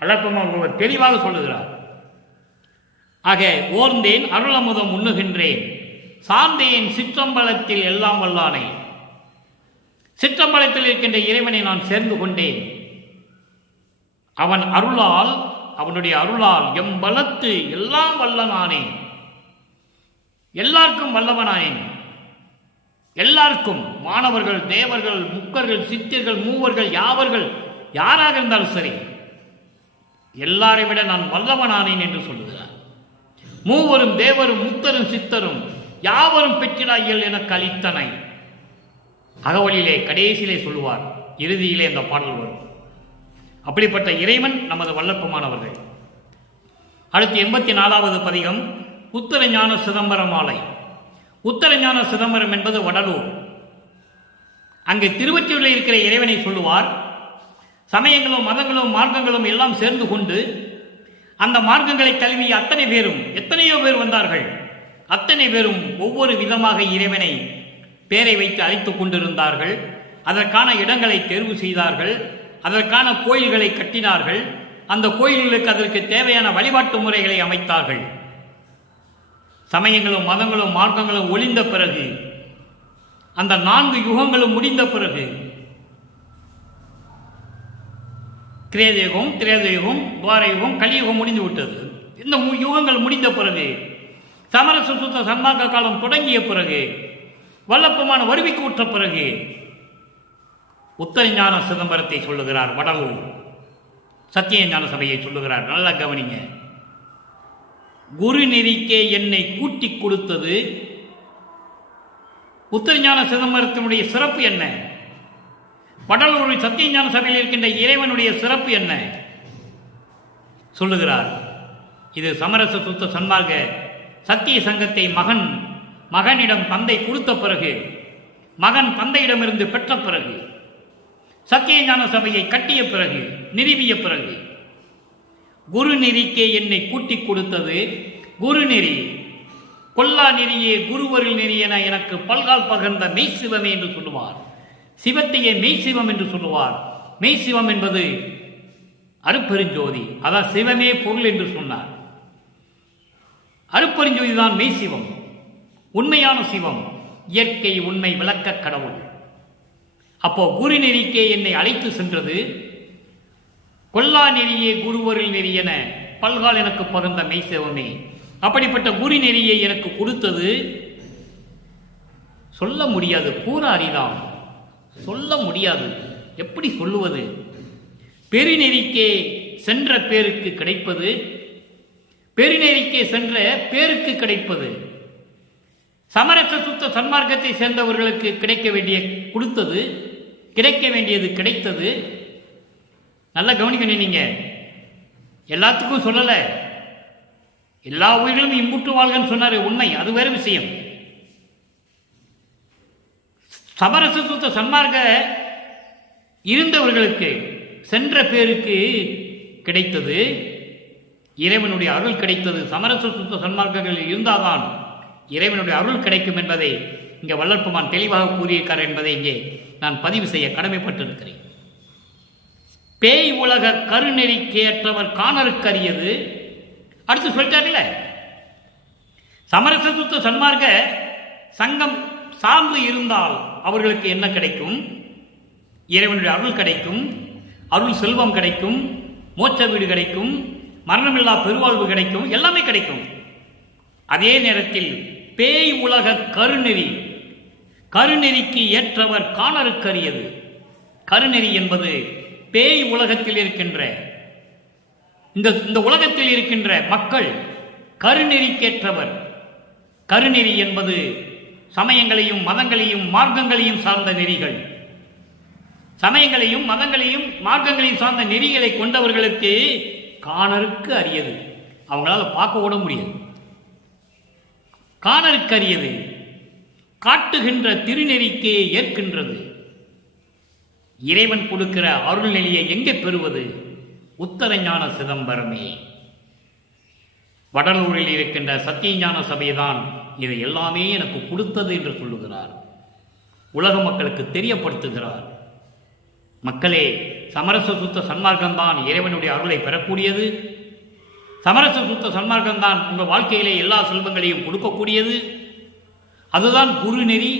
வள்ளற்பெருமான் தெளிவாக சொல்லுகிறார். ஆக, ஓர்ந்தேன், அருள் அமுதம் உண்ணுகின்றேன், சார்ந்தேன் சிற்றம்பலத்தில் எல்லாம் வல்லானை. சிற்றம்பலத்தில் இருக்கின்ற இறைவனை நான் சேர்ந்து கொண்டேன். அவன் அருளால், அவனுடைய அருளால் எம்பலத்து எல்லாம் வல்லனானேன். எல்லாருக்கும் வல்லவனானேன். எல்லாருக்கும், மாணவர்கள், தேவர்கள், முக்கர்கள், சித்தர்கள், மூவர்கள், யாவர்கள், யாராக இருந்தாலும் சரி, எல்லாரை விட நான் வல்லவனானேன் என்று சொல்லுகிறார். மூவரும் தேவரும் முத்தரும் சித்தரும் யாவரும் பெற்றிடாயில் என கலித்தனை. அகவலிலே கடைசியிலே சொல்லுவார். இறுதியிலே அந்த பாடல் வரும். அப்படிப்பட்ட இறைவன் நமது வள்ளற்பெருமானவர்கள். அடுத்து 84வது பதிகம். உத்தரஞான சிதம்பரம் ஆலை. உத்தரஞான சிதம்பரம் என்பது வடலூர். அங்கு திருவொற்றியூரில் இருக்கிற இறைவனை சொல்லுவார். சமயங்களும் மதங்களும் மார்க்கங்களும் எல்லாம் சேர்ந்து கொண்டு அந்த மார்க்கங்களை தழுவிய அத்தனை பேரும், எத்தனையோ பேர் வந்தார்கள். அத்தனை பேரும் ஒவ்வொரு விதமாக இறைவனை பேரை வைத்து அழைத்துக் கொண்டிருந்தார்கள். அதற்கான இடங்களை தேர்வு செய்தார்கள். அதற்கான கோயில்களை கட்டினார்கள். அந்த கோயில்களுக்கு அதற்கு தேவையான வழிபாட்டு முறைகளை அமைத்தார்கள். சமயங்களும் மதங்களும் மார்க்கங்களும் ஒளிந்த பிறகு, அந்த 4 யுகங்களும் முடிந்த பிறகு, கிரேதயுகம், திரேதயுகம், துவாரயுகம், கலியுகம் முடிந்து விட்டது. இந்த யுகங்கள் முடிந்த பிறகு, சமரச சுத்த சன்மார்க்க காலம் தொடங்கிய பிறகு, வள்ளற்பெருமான் வருவிக்கு உற்ற பிறகு, உத்தரஞான சிதம்பரத்தை சொல்லுகிறார். வடலூர் சத்திய ஞான சபையை சொல்லுகிறார். நல்லா கவனிங்க. குரு நெறிக்கே என்னை கூட்டிக் கொடுத்தது. உத்தரஞான சிதம்பரத்தினுடைய சிறப்பு என்ன? வடலூரில் சத்தியஞான சபையில் இருக்கின்ற இறைவனுடைய சிறப்பு என்ன சொல்லுகிறார். இது சமரச சுத்த சன்மார்க்க சத்திய சங்கத்தை மகனிடம் தந்தை கொடுத்த பிறகு, மகன் தந்தையிடமிருந்து பெற்ற பிறகு, சத்தியஞான சபையை கட்டிய பிறகு, நிறுவிய பிறகு, குரு நெறிக்கே என்னை கூட்டிக் கொடுத்தது. குரு நெறி கொல்லா நெறியே குருவருள் நெறி என எனக்கு பல்கால் பகர்ந்த மெய் சிவமே என்று சொல்லுவார். சிவத்தையே மெய் சிவம் என்று சொல்லுவார். மெய் சிவம் என்பது அருப்பெருஞ்சோதி, அதான் சிவமே பொருள் என்று சொன்னார். அருப்பெருஞ்சோதி தான் மெய் சிவம், உண்மையான சிவம், இயற்கை உண்மை விளக்க கடவுள். அப்போ குரு நெறிக்கே என்னை அழைத்து சென்றது. கொல்லா நெறியே குருவருள் நெறி என பல்கால் எனக்கு பகிர்ந்த மெய் சிவமே. அப்படிப்பட்ட குரு நெறியை எனக்கு கொடுத்தது. சொல்ல முடியாது, கூற அரிதாம், சொல்ல முடியாது. எப்படி சொல்லுவது? பெருநெறிக்கே சென்ற பேருக்கு கிடைப்பது, பெருநெறிக்கே சென்ற பேருக்கு கிடைப்பது, சமரச சுத்த சன்மார்க்கத்தை சேர்ந்தவர்களுக்கு கிடைக்க வேண்டிய கொடுத்தது, கிடைக்க வேண்டியது கிடைத்தது. நல்லா கவனிக்கணும். நீங்க எல்லாத்துக்கும் சொல்லல, எல்லா உயிர்களும் இம்புட்டு வாழ்கன்னு சொன்னாரு, உண்மை, அது வேறு விஷயம். சமரச சுத்த சன்மார்க்க இருந்தவர்களுக்கு சென்ற பேருக்கு கிடைத்தது, இறைவனுடைய அருள் கிடைத்தது. சமரச சுத்த சன்மார்க்கங்கள் இருந்தால்தான் இறைவனுடைய அருள் கிடைக்கும் என்பதை இங்கே வள்ளற்பெருமான் தெளிவாக கூறியிருக்கார் என்பதை இங்கே நான் பதிவு செய்ய கடமைப்பட்டிருக்கிறேன். பேய் உலக கருநெறிக்கேற்றவர் காணருக்கரியது. அடுத்து சொல்லிட்டாருல, சமரச சுத்த சன்மார்க்க சங்கம் சார்ந்து இருந்தால் அவர்களுக்கு என்ன கிடைக்கும்? இறைவனுடைய அருள் கிடைக்கும், அருள் செல்வம் கிடைக்கும், மோட்ச வீடு கிடைக்கும், மரணமில்லா பெருவாழ்வு கிடைக்கும், எல்லாமே கிடைக்கும். அதே நேரத்தில் பேய் உலக கருநெறி, கருநெறிக்கு ஏற்றவர் காணருக்கரியது. கருநெறி என்பது பேய் உலகத்தில் இருக்கின்ற இந்த உலகத்தில் இருக்கின்ற மக்கள் கருநெறிக்கேற்றவர். கருநெறி என்பது சமயங்களையும் மதங்களையும் மார்க்கங்களையும் சார்ந்த நெறிகள். சமயங்களையும் மதங்களையும் மார்க்கங்களையும் சார்ந்த நெறிகளை கொண்டவர்களுக்கு காணருக்கு அரியது. அவங்களால பார்க்க ஓட முடியாது. காணருக்கு அரியது, காட்டுகின்ற திருநெறிக்கே ஏற்கின்றது. இறைவன் கொடுக்கிற அருள் நெறியை எங்கே பெறுவது? உத்தரஞான சிதம்பரமே. வடலூரில் இருக்கின்ற சத்தியஞான சபைதான் இதை எல்லாமே எனக்கு கொடுத்தது என்று சொல்லுகிறார். உலக மக்களுக்கு தெரியப்படுத்துகிறார். மக்களே, சமரச சுத்த சன்மார்க்கம்தான் இறைவனுடைய அருளை பெறக்கூடியது. சமரச சுத்த சன்மார்க்கம்தான் உங்கள் வாழ்க்கையிலே எல்லா செல்வங்களையும் கொடுக்கக்கூடியது. அதுதான் குரு நெறி.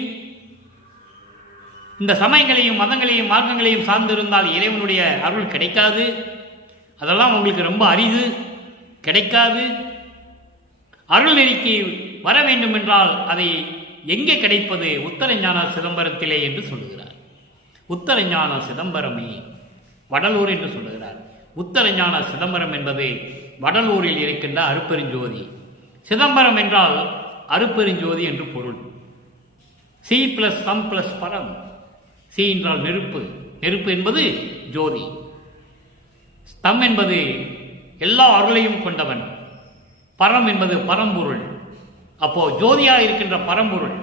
இந்த சமயங்களையும் மதங்களையும் மார்க்கங்களையும் சார்ந்திருந்தால் இறைவனுடைய அருள் கிடைக்காது. அதெல்லாம் உங்களுக்கு ரொம்ப அரிது, கிடைக்காது. அருள் நெறிக்கு வர வேண்டும் என்றால் அதை எங்கே கிடைப்பது? உத்தரஞான சிதம்பரத்திலே என்று சொல்லுகிறார். உத்தரஞான சிதம்பரமே, வடலூர் என்று சொல்லுகிறார். உத்தரஞான சிதம்பரம் என்பது வடலூரில் இருக்கின்ற அருப்பெருஞ்சோதி. சிதம்பரம் என்றால் அருப்பெருஞ்சோதி என்று பொருள். சி பிளஸ் சம் பிளஸ் பரம். சி என்றால் நெருப்பு, நெருப்பு என்பது ஜோதி. ஸ்தம் என்பது எல்லா அருளையும் கொண்டவன். பரம் என்பது பரம்பொருள். அப்போ ஜோதியா இருக்கின்ற பரம்பொருள்,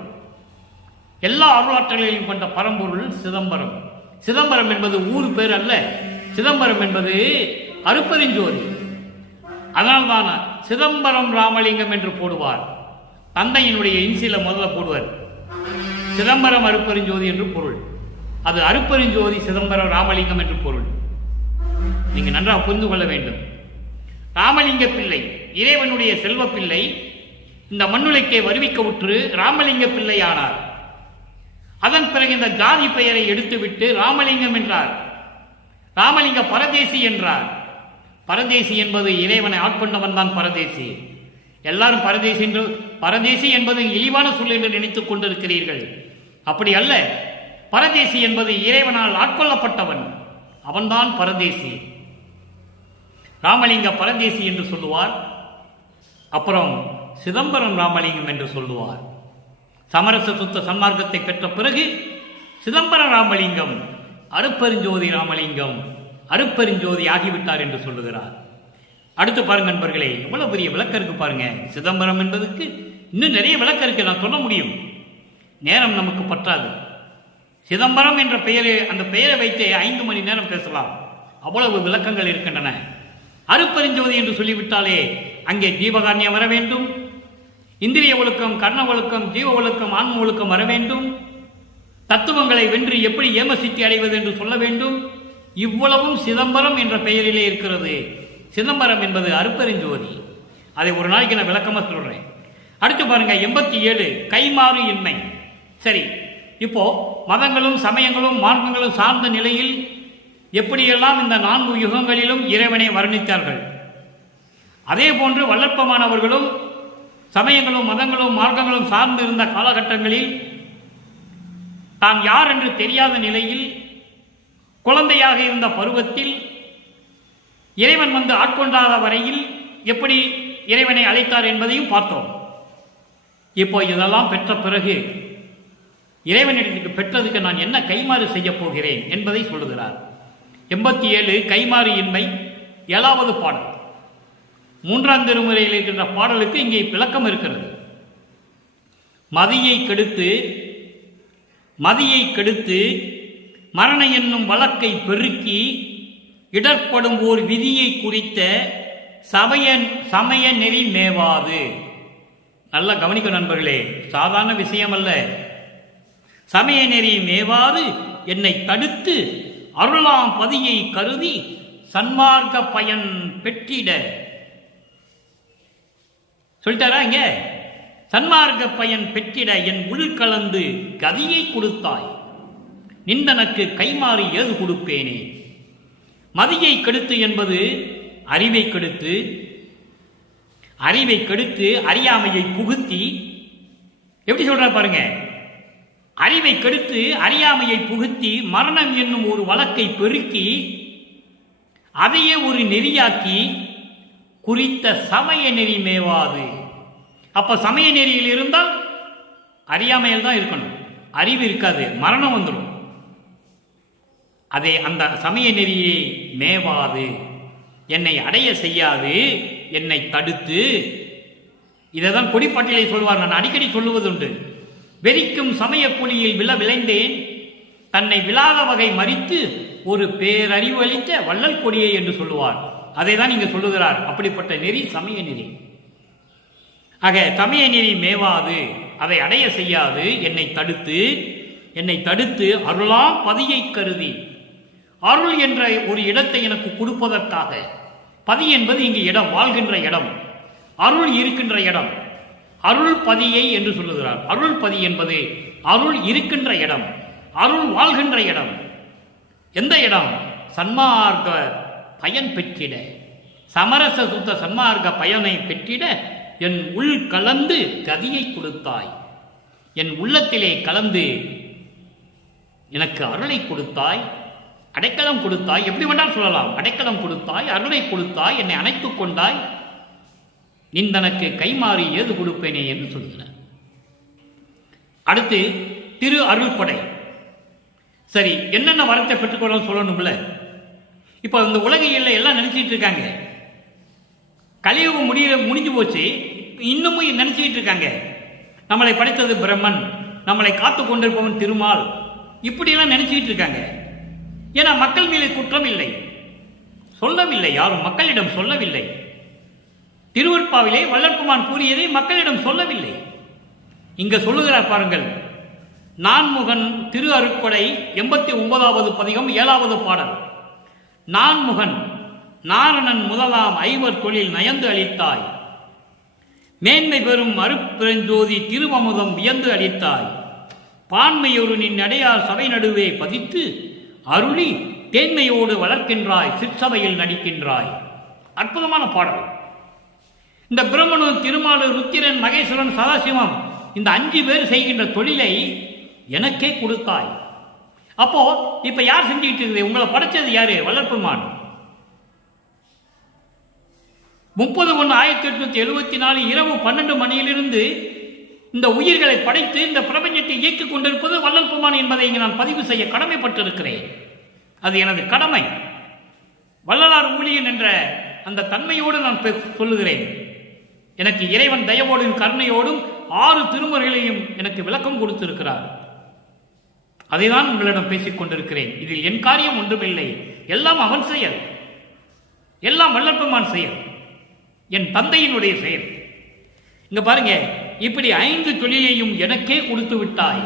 எல்லா அருளாற்றலையும் கொண்ட பரம்பொருள் சிதம்பரம். சிதம்பரம் என்பது ஊர் பேர் அல்ல. சிதம்பரம் என்பது அருப்பெருஞ்சோதி. அதனால்தான் சிதம்பரம் ராமலிங்கம் என்று போடுவார். தந்தையினுடைய இன்சில முதல்ல போடுவார். சிதம்பரம் அருப்பெருஞ்சோதி என்று பொருள். அது அருப்பெருஞ்சோதி சிதம்பரம் ராமலிங்கம் என்று பொருள். நீங்க நன்றாக புரிந்து கொள்ள வேண்டும். ராமலிங்க பிள்ளை இறைவனுடைய செல்வ பிள்ளை இந்த மண்ணுலைக்கே வருவிக்க உற்று ராமலிங்க பிள்ளை ஆனார். அதன் பிறகு இந்த ஜாதி பெயரை எடுத்துவிட்டு ராமலிங்கம் என்றார். ராமலிங்க பரதேசி என்றார். பரதேசி என்பது இறைவனை ஆட்கொண்டவன் தான் பரதேசி. எல்லாரும் பரதேசி என்று, பரதேசி என்பது இழிவான சொல் என்று நினைத்துக் கொண்டிருக்கிறீர்கள். அப்படி அல்ல. பரதேசி என்பது இறைவனால் ஆட்கொள்ளப்பட்டவன், அவன்தான் பரதேசி. ராமலிங்க பரதேசி என்று சொல்லுவார். அப்புறம் சிதம்பரம் ராமலிங்கம் என்று சொல்லுவார். சமரச சுத்த சன்மார்க்கத்தை பெற்ற பிறகு சிதம்பரம் ராமலிங்கம் அருப்பெருஞ்சோதி ராமலிங்கம் அருப்பெருஞ்சோதி ஆகிவிட்டார் என்று சொல்லுகிறார். அடுத்து பாருங்க நண்பர்களே, எவ்வளவு பெரிய விளக்கம் இருக்கு பாருங்க. சிதம்பரம் என்பதற்கு இன்னும் நிறைய விளக்கம் இருக்கு, நான் சொல்ல முடியும், நேரம் நமக்கு பற்றாது. சிதம்பரம் என்ற பெயரை, அந்த பெயரை வைத்து 5 மணி நேரம் பேசலாம், அவ்வளவு விளக்கங்கள் இருக்கின்றன. அருப்பெருஞ்சோதி என்று சொல்லிவிட்டாலே அங்கே ஜீவகாரண்யம் வர வேண்டும், இந்திரிய ஒழுக்கம், கர்ண ஒழுக்கம், ஜீவ ஒழுக்கம், ஆன்ம ஒழுக்கம் வர வேண்டும், தத்துவங்களை வென்று எப்படி ஏமசித்தி அடைவது என்று சொல்ல வேண்டும். இவ்வளவும் சிதம்பரம் என்ற பெயரிலே இருக்கிறது. சிதம்பரம் என்பது அருப்பெருஞ்சோதி. அதை ஒரு நாளைக்கு நான் விளக்கமாக சொல்றேன். அடுத்து பாருங்க 87 கைமாறு இன்மை. சரி, இப்போ மதங்களும் சமயங்களும் மார்க்கங்களும் சார்ந்த நிலையில் எப்படியெல்லாம் இந்த 4 யுகங்களிலும் இறைவனை வர்ணித்தார்கள், அதே போன்று வல்லற்பமானவர்களும் சமயங்களும் மதங்களும் மார்க்கங்களும் சார்ந்து இருந்த காலகட்டங்களில் தான் யார் என்று தெரியாத நிலையில் குழந்தையாக இருந்த பருவத்தில் இறைவன் வந்து ஆட்கொண்டாத வரையில் எப்படி இறைவனை அழைத்தார் என்பதையும் பார்த்தோம். இப்போ இதெல்லாம் பெற்ற பிறகு இறைவனிடத்துக்கு பெற்றதுக்கு நான் என்ன கைமாறு செய்ய போகிறேன் என்பதை சொல்லுகிறார். 87 கைமாறு இன்மை 7வது பாடல். 3ஆம் திருமுறையில் இருக்கின்ற பாடலுக்கு இங்கே விளக்கம் இருக்கிறது. மதியை கெடுத்து மரண என்னும் வழக்கை பெருக்கி இடர்படும் ஓர் விதியை குறித்த சமய நெறி மேவாது. நல்லா கவனிக்க நண்பர்களே, சாதாரண விஷயம் அல்ல. சமய நெறி மேவாது என்னை தடுத்து அருளாம் பதியை கருதி சன்மார்க்க பயன் பெற்றிட சொல்லிட்டாரா இங்க. சன்மார்க்க பயன் பெற்றிட என் உள் கலந்து கதியை கொடுத்தாய், நிந்தனக்கு கைமாறி ஏது கொடுப்பேனே. மதியை கெடுத்து என்பது அறிவை கெடுத்து அறியாமையை புகுத்தி, எப்படி சொல்ற பாருங்க, அறிவை கெடுத்து அறியாமையை புகுத்தி மரணம் என்னும் ஒரு வழக்கை பெருக்கி அதையே ஒரு நெறியாக்கி குறித்த சமய நெறி மேவாது. அப்ப சமய நெறியில் இருந்தால் அறியாமையில் தான் இருக்கணும், அறிவு இருக்காது, மரணம் வந்துடும். அதை அந்த சமய நெறியை மேவாது, என்னை அடைய செய்யாது, என்னை தடுத்து. இதை தான் கொடிப்பாட்டிலே சொல்வார், நான் அடிக்கடி சொல்லுவதுண்டு. வெறிக்கும் சமய குழியில் விளைந்தேன், தன்னை விழாத வகை மறித்து ஒரு பேரறிவு அளித்த வள்ளல் கொடியை என்று சொல்லுவார். அதை தான் இங்கு சொல்லுகிறார். அப்படிப்பட்ட நெறி சமய நெறி. ஆக சமய நெறி மேவாது, அதை அடைய செய்யாது, என்னை தடுத்து அருளாம் பதியை கருதி, அருள் என்ற ஒரு இடத்தை எனக்கு கொடுப்பதற்காக. பதி என்பது இங்கு இடம், வாழ்கின்ற இடம், அருள் இருக்கின்ற இடம், அருள் பதியை என்று சொல்லுகிறார். அருள் பதி என்பது அருள் இருக்கின்ற இடம், அருள் வாழ்கின்ற இடம். எந்த இடம்? சன்மார்க்க பயன் பெற்றிட, சமரச சுத்த சன்மார்க்க பயனை பெற்றிட என் உள் கலந்து கதியை கொடுத்தாய், என் உள்ளத்திலே கலந்து எனக்கு அருளை கொடுத்தாய், அடைக்கலம் கொடுத்தாய். எப்படி வேண்டாம் சொல்லலாம். அடைக்கலம் கொடுத்தாய், அருளை கொடுத்தாய், என்னை அணைத்துக் கொண்டாய், நிந்தனக்கு கைமாறி ஏது கொடுப்பேனே என்று சொல்கிறார். அடுத்து திரு அருள் கொடை. சரி, என்னென்ன வரத்தை பெற்றுக்கொள்ள சொல்லணும்ல. இப்போ இந்த உலகையில் எல்லாம் நினைச்சிட்டு இருக்காங்க, கலியுகம் முடிஞ்சு போச்சு, இன்னமும் நினைச்சிட்டு இருக்காங்க நம்மளை படைத்தது பிரம்மன், நம்மளை காத்து கொண்டிருப்பவன் திருமால், இப்படியெல்லாம் நினைச்சிட்டு இருக்காங்க. ஏன்னா மக்கள் மீது குற்றம் இல்லை, சொல்லவில்லை, யாரும் மக்களிடம் சொல்லவில்லை. திருவற்பாவிலே வல்லற்பமான் கூறியதை மக்களிடம் சொல்லவில்லை. இங்க சொல்லுகிறார் பாருங்கள். நான்முகன் திரு அருட்கொடை 89வது பதிகம் 7வது பாடல். நான்முகன் நாரணன் முதலாம் 5 தொழில் நயந்து அளித்தாய், மேன்மை பெறும் அருட்பெருஞ்சோதி திருவமுதம் வியந்து அளித்தாய், பான்மையொரு நின் அடையார் சபை நடுவே பதித்து அருளி தேன்மையோடு வளர்க்கின்றாய், சிற்சபையில் நடிக்கின்றாய். அற்புதமான பாடல். இந்த பிரம்மனு, திருமாலு, ருத்திரன், மகேஸ்வரன், சதாசிவம், இந்த 5 பேர் செய்கின்ற தொழிலை எனக்கே கொடுத்தாய். அப்போ இப்ப யார் செஞ்சுக்கிட்டு இருக்குது? உங்களை படைச்சது யாரு? வல்லற்பெருமான். 30/1/1874 இரவு 12 மணியிலிருந்து இந்த உயிர்களை படைத்து இந்த பிரபஞ்சத்தை இயக்கிக் கொண்டிருப்பது வள்ளல் பெருமான் என்பதை இங்கு நான் பதிவு செய்ய கடமைப்பட்டிருக்கிறேன். அது எனது கடமை. வள்ளலார் ஊழியன் என்ற அந்த தன்மையோடு நான் சொல்லுகிறேன். எனக்கு இறைவன் தயவோடும் கருணையோடும் 6 திருமுறைகளையும் எனக்கு விளக்கம் கொடுத்திருக்கிறார். அதைதான் உங்களிடம் பேசிக் கொண்டிருக்கிறேன். இதில் என் காரியம் ஒன்றுமில்லை. எல்லாம் அவன் செயல், எல்லாம் வள்ளல் பெருமான் செயல், என் தந்தையினுடைய செயல். இங்க பாருங்க, இப்படி 5 தொழிலையும் எனக்கே கொடுத்து விட்டாய்.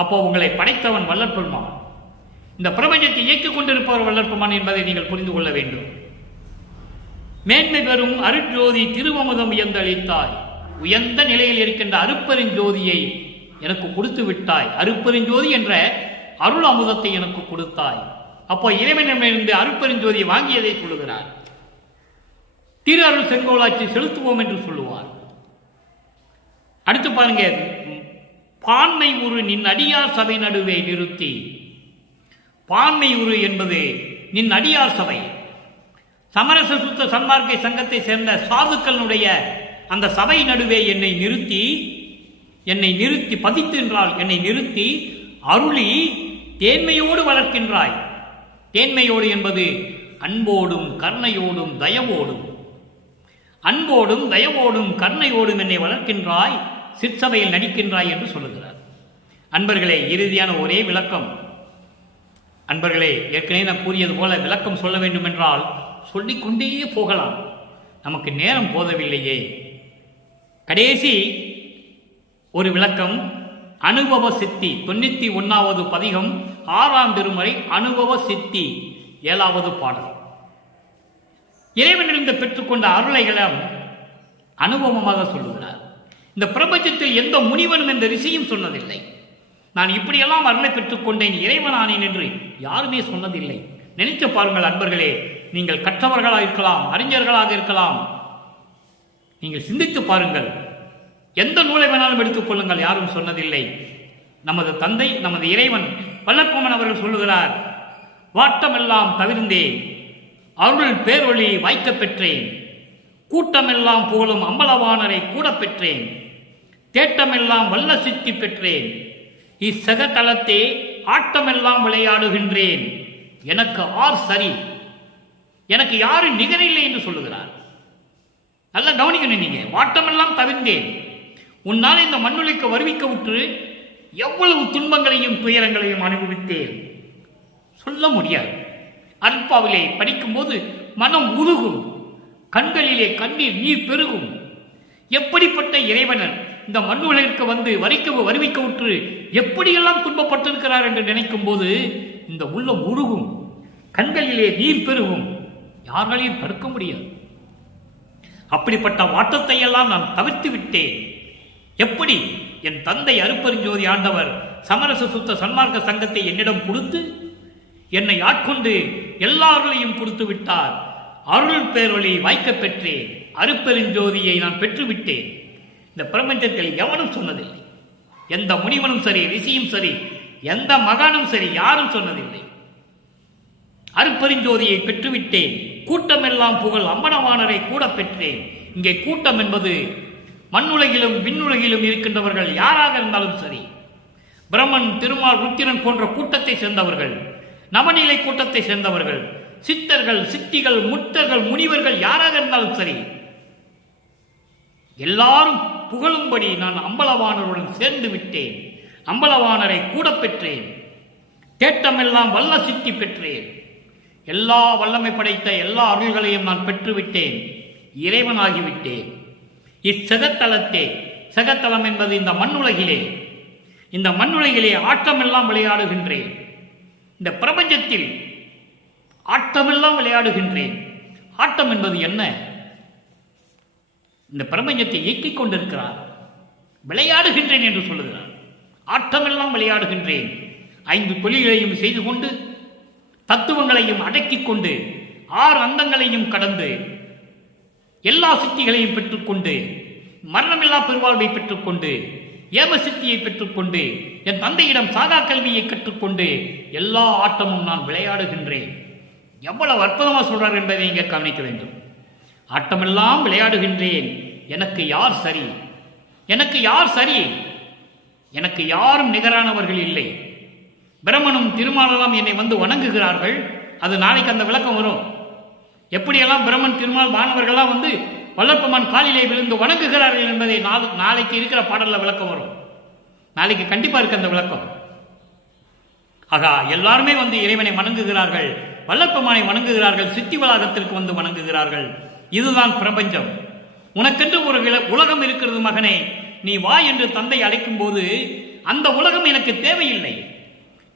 அப்போ உங்களை படைத்தவன் வள்ளல் பெருமான், இந்த பிரபஞ்சத்தை இயக்கிக் கொண்டிருப்பவர் வள்ளல் பெருமான் என்பதை நீங்கள் புரிந்து கொள்ள வேண்டும். மேன்மை பெறும் அருட்ஜோதி திருவமுதம் உயர்ந்தளித்தாய். உயர்ந்த நிலையில் இருக்கின்ற அருப்பெருஞ்சோதியை எனக்கு கொடுத்து விட்டாய். அருப்பெருஞ்சோதி என்ற அருள் அமுதத்தை எனக்கு கொடுத்தாய். அப்போ இறைவனிடமிருந்து அருப்பெருஞ்சோதியை வாங்கியதை சொல்லுகிறார். திரு அருள் செங்கோலாட்சி செலுத்துவோம் என்று சொல்லுவார். அடுத்து பாருங்க, பான்மை உரு நின் அடியார் சபை நடுவே நிறுத்தி. பான்மை உரு என்பது நின் அடியார் சபை, சமரச சுத்த சன்மார்க்க சங்கத்தை சேர்ந்த சாதுக்களுடைய அந்த சபை நடுவே என்னை நிறுத்தி பதித்து என்றால் என்னை நிறுத்தி அருளி தேன்மையோடு வளர்க்கின்றாய். தேன்மையோடு என்பது அன்போடும் கருணையோடும் தயவோடும், அன்போடும் தயவோடும் கருணையோடும் என்னை வளர்க்கின்றாய், சிற்சபையில் நடிக்கின்றாய் என்று சொல்லுகிறார். அன்பர்களே, இறுதியான ஒரே விளக்கம். அன்பர்களே, ஏற்கனவே நான் கூறியது போல விளக்கம் சொல்ல வேண்டும் என்றால் சொல்லிக்கொண்டே போகலாம், நமக்கு நேரம் போதவில்லையே. கடைசி ஒரு விளக்கம், அனுபவ சித்தி 91வது பதிகம் 6ஆம் திருமுறை அனுபவ சித்தி 7வது பாடல். இறைவனிலிருந்து பெற்றுக்கொண்ட அருளைகளும் அனுபவமாக சொல்லுகிறார். இந்த பிரபஞ்சத்தில் எந்த முனிவனும் எந்த ரிஷியும் சொன்னதில்லை, நான் இப்படியெல்லாம் அருளை பெற்றுக்கொண்டேன், இறைவனானேன் என்று யாருமே சொன்னதில்லை. நினைத்து பாருங்கள் அன்பர்களே, நீங்கள் கற்றவர்களாக இருக்கலாம், அறிஞர்களாக இருக்கலாம், நீங்கள் சிந்தித்து பாருங்கள். எந்த நூலை வேணாலும் எடுத்துக் கொள்ளுங்கள், யாரும் சொன்னதில்லை. நமது தந்தை, நமது இறைவன் வள்ளல் பெருமான் அவர்கள் சொல்லுகிறார், வாட்டமெல்லாம் தவிர்ந்தேன், அருள் பேரொளி வாய்க்க பெற்றேன், கூட்டமெல்லாம் புகழும் அம்பலவானரை கூட பெற்றேன், தேட்டமெல்லாம் வல்ல சித்தி பெற்றேன், இச்சகத்தலத்தே ஆட்டமெல்லாம் விளையாடுகின்றேன், எனக்கு ஆர் சரி, எனக்கு யாரும் நிகரில்லை என்று சொல்லுகிறார். நல்லா கவனிக்கணும் நீங்க. வாட்டமெல்லாம் தவிர்ந்தேன், உன்னால் இந்த மண்ணுலைக்கு வருவிக்க விட்டு எவ்வளவு துன்பங்களையும் துயரங்களையும் அனுபவித்தேன், சொல்ல முடியாது. அல்பாவிலே படிக்கும்போது மனம் உருகும், கண்களிலே கண்ணீர் நீர் பெருகும். எப்படிப்பட்ட இறைவனர் இந்த மண்ணு உலகிற்கு வந்து வருவிக்க விட்டு எப்படியெல்லாம் துன்பப்பட்டிருக்கிறார் என்று நினைக்கும் போது இந்த உள்ளம் உருகும், கண்களிலே நீர் பெருகும், யாராலையும் தடுக்க முடியாது. அப்படிப்பட்ட வாட்டத்தை எல்லாம் நான் தவிர்த்து விட்டேன். எப்படி? என் தந்தை அருப்பெருஞ்சோதி ஆண்டவர் சமரச சுத்த சன்மார்க்க சங்கத்தை என்னிடம் கொடுத்து என்னை ஆட்கொண்டு எல்லாரையும் கொடுத்து விட்டார். அருள் பேரொளி வாய்க்க பெற்றேன், அருப்பெருஞ்சோதியை நான் பெற்றுவிட்டேன். இந்த பிரபஞ்சத்தில் எவனும் சொன்னதில்லை, எந்த முனிவனும் சரி, ரிஷியும் சரி, எந்த மகானும் சரி, யாரும் சொன்னதில்லை. அருப்பெருஞ்சோதியை பெற்றுவிட்டேன், கூட்டமெல்லாம் புகழ் அம்பலவானரை கூட பெற்றேன். இங்கே கூட்டம் என்பது மண்ணுலகிலும் விண்ணுலகிலும் இருக்கின்றவர்கள் யாராக இருந்தாலும் சரி, பிரம்மன், திருமால், ருத்திரன் போன்ற கூட்டத்தை சேர்ந்தவர்கள், நவநிலை கூட்டத்தை சேர்ந்தவர்கள், சித்தர்கள், சித்திகள், முத்தர்கள், முனிவர்கள் யாராக இருந்தாலும் சரி, எல்லாரும் புகழும்படி நான் அம்பலவானருடன் சேர்ந்து விட்டேன், அம்பலவானரை கூட பெற்றேன், தேட்டமெல்லாம் வல்ல சித்தி பெற்றேன், எல்லா வல்லமை படைத்த எல்லா அருள்களையும் நான் பெற்றுவிட்டேன், இறைவனாகிவிட்டேன். இச்சகத்தலத்தே, சகத்தலம் என்பது இந்த மண்ணுலகிலே, இந்த மண்ணுலகிலே ஆட்டமெல்லாம் விளையாடுகின்றேன். இந்த பிரபஞ்சத்தில் ஆட்டமெல்லாம் விளையாடுகின்றேன். ஆட்டம் என்பது என்ன? இந்த பிரபஞ்சத்தை இயக்கிக் கொண்டிருக்கிறார், விளையாடுகின்றேன் என்று சொல்லுகிறார். ஆட்டமெல்லாம் விளையாடுகின்றேன். 5 தொழில்களையும் செய்து கொண்டு, தத்துவங்களையும் அடக்கிக் கொண்டு, 6 அந்தங்களையும் கடந்து, எல்லா சித்திகளையும் பெற்றுக்கொண்டு, மரணமில்லா பெருவாழ்வை பெற்றுக்கொண்டு, ஏம சித்தியை பெற்றுக்கொண்டு, என் தந்தையிடம் சாதா கல்வியை கற்றுக்கொண்டு, எல்லா ஆட்டமும் நான் விளையாடுகின்றேன். எவ்வளவு அற்புதமாக சொல்றார் என்பதை இங்கே கவனிக்க வேண்டும். ஆட்டமெல்லாம் விளையாடுகின்றேன், எனக்கு யார் சரி, எனக்கு யார் சரி, எனக்கு யாரும் நிகரானவர்கள் இல்லை. பிரமனும் திருமாலெல்லாம் என்னை வந்து வணங்குகிறார்கள். அது நாளைக்கு அந்த விளக்கம் வரும். எப்படியெல்லாம் பிரமன் திருமால் வானவர்கள்லாம் வந்து வல்லற்பெருமான் காலிலே விழுந்து வணங்குகிறார்கள் என்பதை நாளைக்கு இருக்கிற பாடல்ல விளக்கம் வரும். நாளைக்கு கண்டிப்பா இருக்கு அந்த விளக்கம். ஆகா, எல்லாருமே வந்து இறைவனை வணங்குகிறார்கள், வல்லற்பெருமானை வணங்குகிறார்கள், சித்தி வளாகத்திற்கு வந்து வணங்குகிறார்கள். இதுதான் பிரபஞ்சம். உனக்கென்று ஒரு உலகம் இருக்கிறது மகனே, நீ வா என்று தந்தை அழைக்கும் போது அந்த உலகம் எனக்கு தேவையில்லை.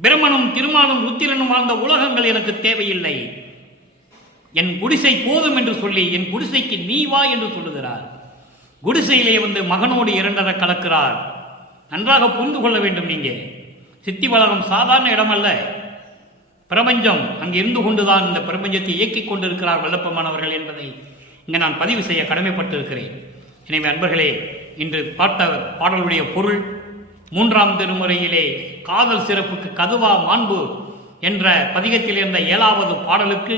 பிரம்மனும் திருமாலும் ருத்திரனும் வாழ்ந்த உலகங்கள் எனக்கு தேவையில்லை. என் குடிசை போதும் என்று சொல்லி என் குடிசைக்கு நீ வா என்று சொல்லுகிறார். குடிசையிலே வந்து மகனோடு இரண்டரை கலக்கிறார். நன்றாக புரிந்து கொள்ள வேண்டும். நீங்க சித்தி வளரும் சாதாரண இடமல்ல, பிரபஞ்சம். அங்கு இருந்து கொண்டுதான் இந்த பிரபஞ்சத்தை இயக்கிக் கொண்டிருக்கிறார் வல்லற்பெருமானவர்கள் என்பதை இங்கே நான் பதிவு செய்ய கடமைப்பட்டிருக்கிறேன். எனவே அன்பர்களே, இன்று பார்த்த பாடலுடைய பொருள் 3ஆம் திருமுறையிலே காதல் சிறப்புக்கு கதுவா மாண்பு என்ற பதிகத்தில் இருந்த 7வது பாடலுக்கு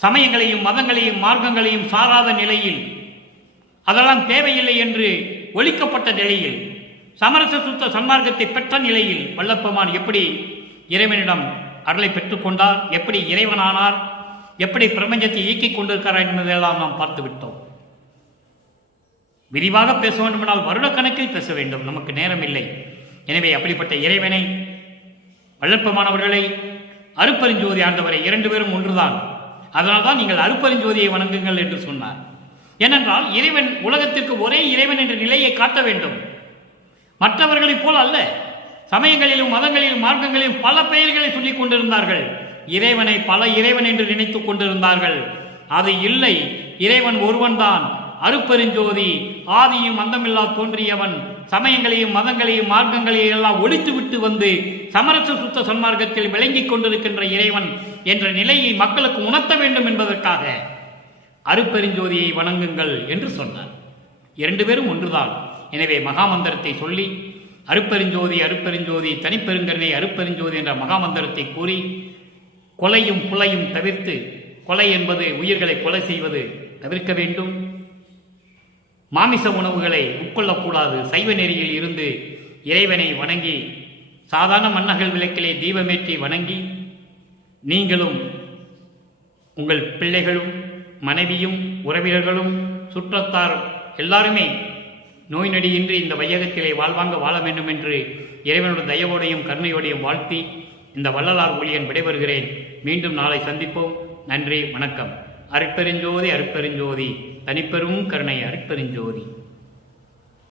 சமயங்களையும் மதங்களையும் மார்க்கங்களையும் சாராத நிலையில், அதெல்லாம் தேவையில்லை என்று ஒழிக்கப்பட்ட நிலையில், சமரச சுத்த சன்மார்க்கத்தை பெற்ற நிலையில் வல்லற்பெருமான் எப்படி இறைவனிடம் அருளை பெற்றுக்கொண்டார், எப்படி இறைவனானார், எப்படி பிரபஞ்சத்தை இயக்கிக் கொண்டிருக்கிறார் என்பதையெல்லாம் நாம் பார்த்து விட்டோம். விரிவாக பேச வேண்டுமென்றால் வருடக்கணக்கில் பேச வேண்டும், நமக்கு நேரம் இல்லை. எனவே அப்படிப்பட்ட இறைவனை, வல்லற்பெருமானவர்களை, அருட்பெருஞ்சோதி ஆண்டவரை 2 பேரும் ஒன்றுதான். அதனால்தான் நீங்கள் அருட்பெருஞ்சோதியை வணங்குங்கள் என்று சொன்னார். ஏனென்றால் இறைவன் உலகத்திற்கு ஒரே இறைவன் என்ற நிலையை காட்ட வேண்டும். மற்றவர்களைப் போல் அல்ல. சமயங்களிலும் மதங்களிலும் மார்க்கங்களிலும் பல பெயர்களை சொல்லிக் கொண்டிருந்தார்கள். இறைவனை பல இறைவன் என்று நினைத்துக் கொண்டிருந்தார்கள். அது இல்லை. இறைவன் ஒருவன்தான், அருட்பெருஞ்சோதி, ஆதியும் அந்தமில்லா தோன்றியவன். சமயங்களையும் மதங்களையும் மார்க்கங்களையும் எல்லாம் ஒழித்துவிட்டு வந்து சமரச சுத்த சன்மார்க்கத்தில் விளங்கிக் கொண்டிருக்கின்ற இறைவன் என்ற நிலையை மக்களுக்கு உணர்த்த வேண்டும் என்பதற்காக அருட்பெருஞ்சோதியை வணங்குங்கள் என்று சொன்னார். 2 பேரும் ஒன்றுதான். எனவே மகாமந்திரத்தை சொல்லி அருட்பெருஞ்சோதி அருட்பெருஞ்சோதி தனிப்பெருங்கருணை அருட்பெருஞ்சோதி என்ற மகாமந்திரத்தை கூறி கொலையும் புலையும் தவிர்த்து, கொலை என்பது உயிர்களை கொலை செய்வது தவிர்க்க வேண்டும். மாமிச உணவுகளை உட்கொள்ளக்கூடாது. சைவ நெறியில் இருந்து இறைவனை வணங்கி சாதாரண மன்னர்கள் விளக்கிலே தீபமேற்றி வணங்கி நீங்களும் உங்கள் பிள்ளைகளும் மனைவியும் உறவினர்களும் சுற்றத்தார் எல்லாருமே நோய் நொடியின்றி இந்த வையகத்திலே வாழ்வாங்க வாழ வேண்டும் என்று இறைவனுடைய தயவோடையும் கருணையோடையும் வாழ்த்தி இந்த வள்ளலார் ஊழியன் விடைபெறுகிறேன். மீண்டும் நாளை சந்திப்போம். நன்றி, வணக்கம். அருட்பெருஞ்சோதி அருட்பெருஞ்சோதி தனிப்பெரும் கருணை அருட்பெருஞ்சோதி.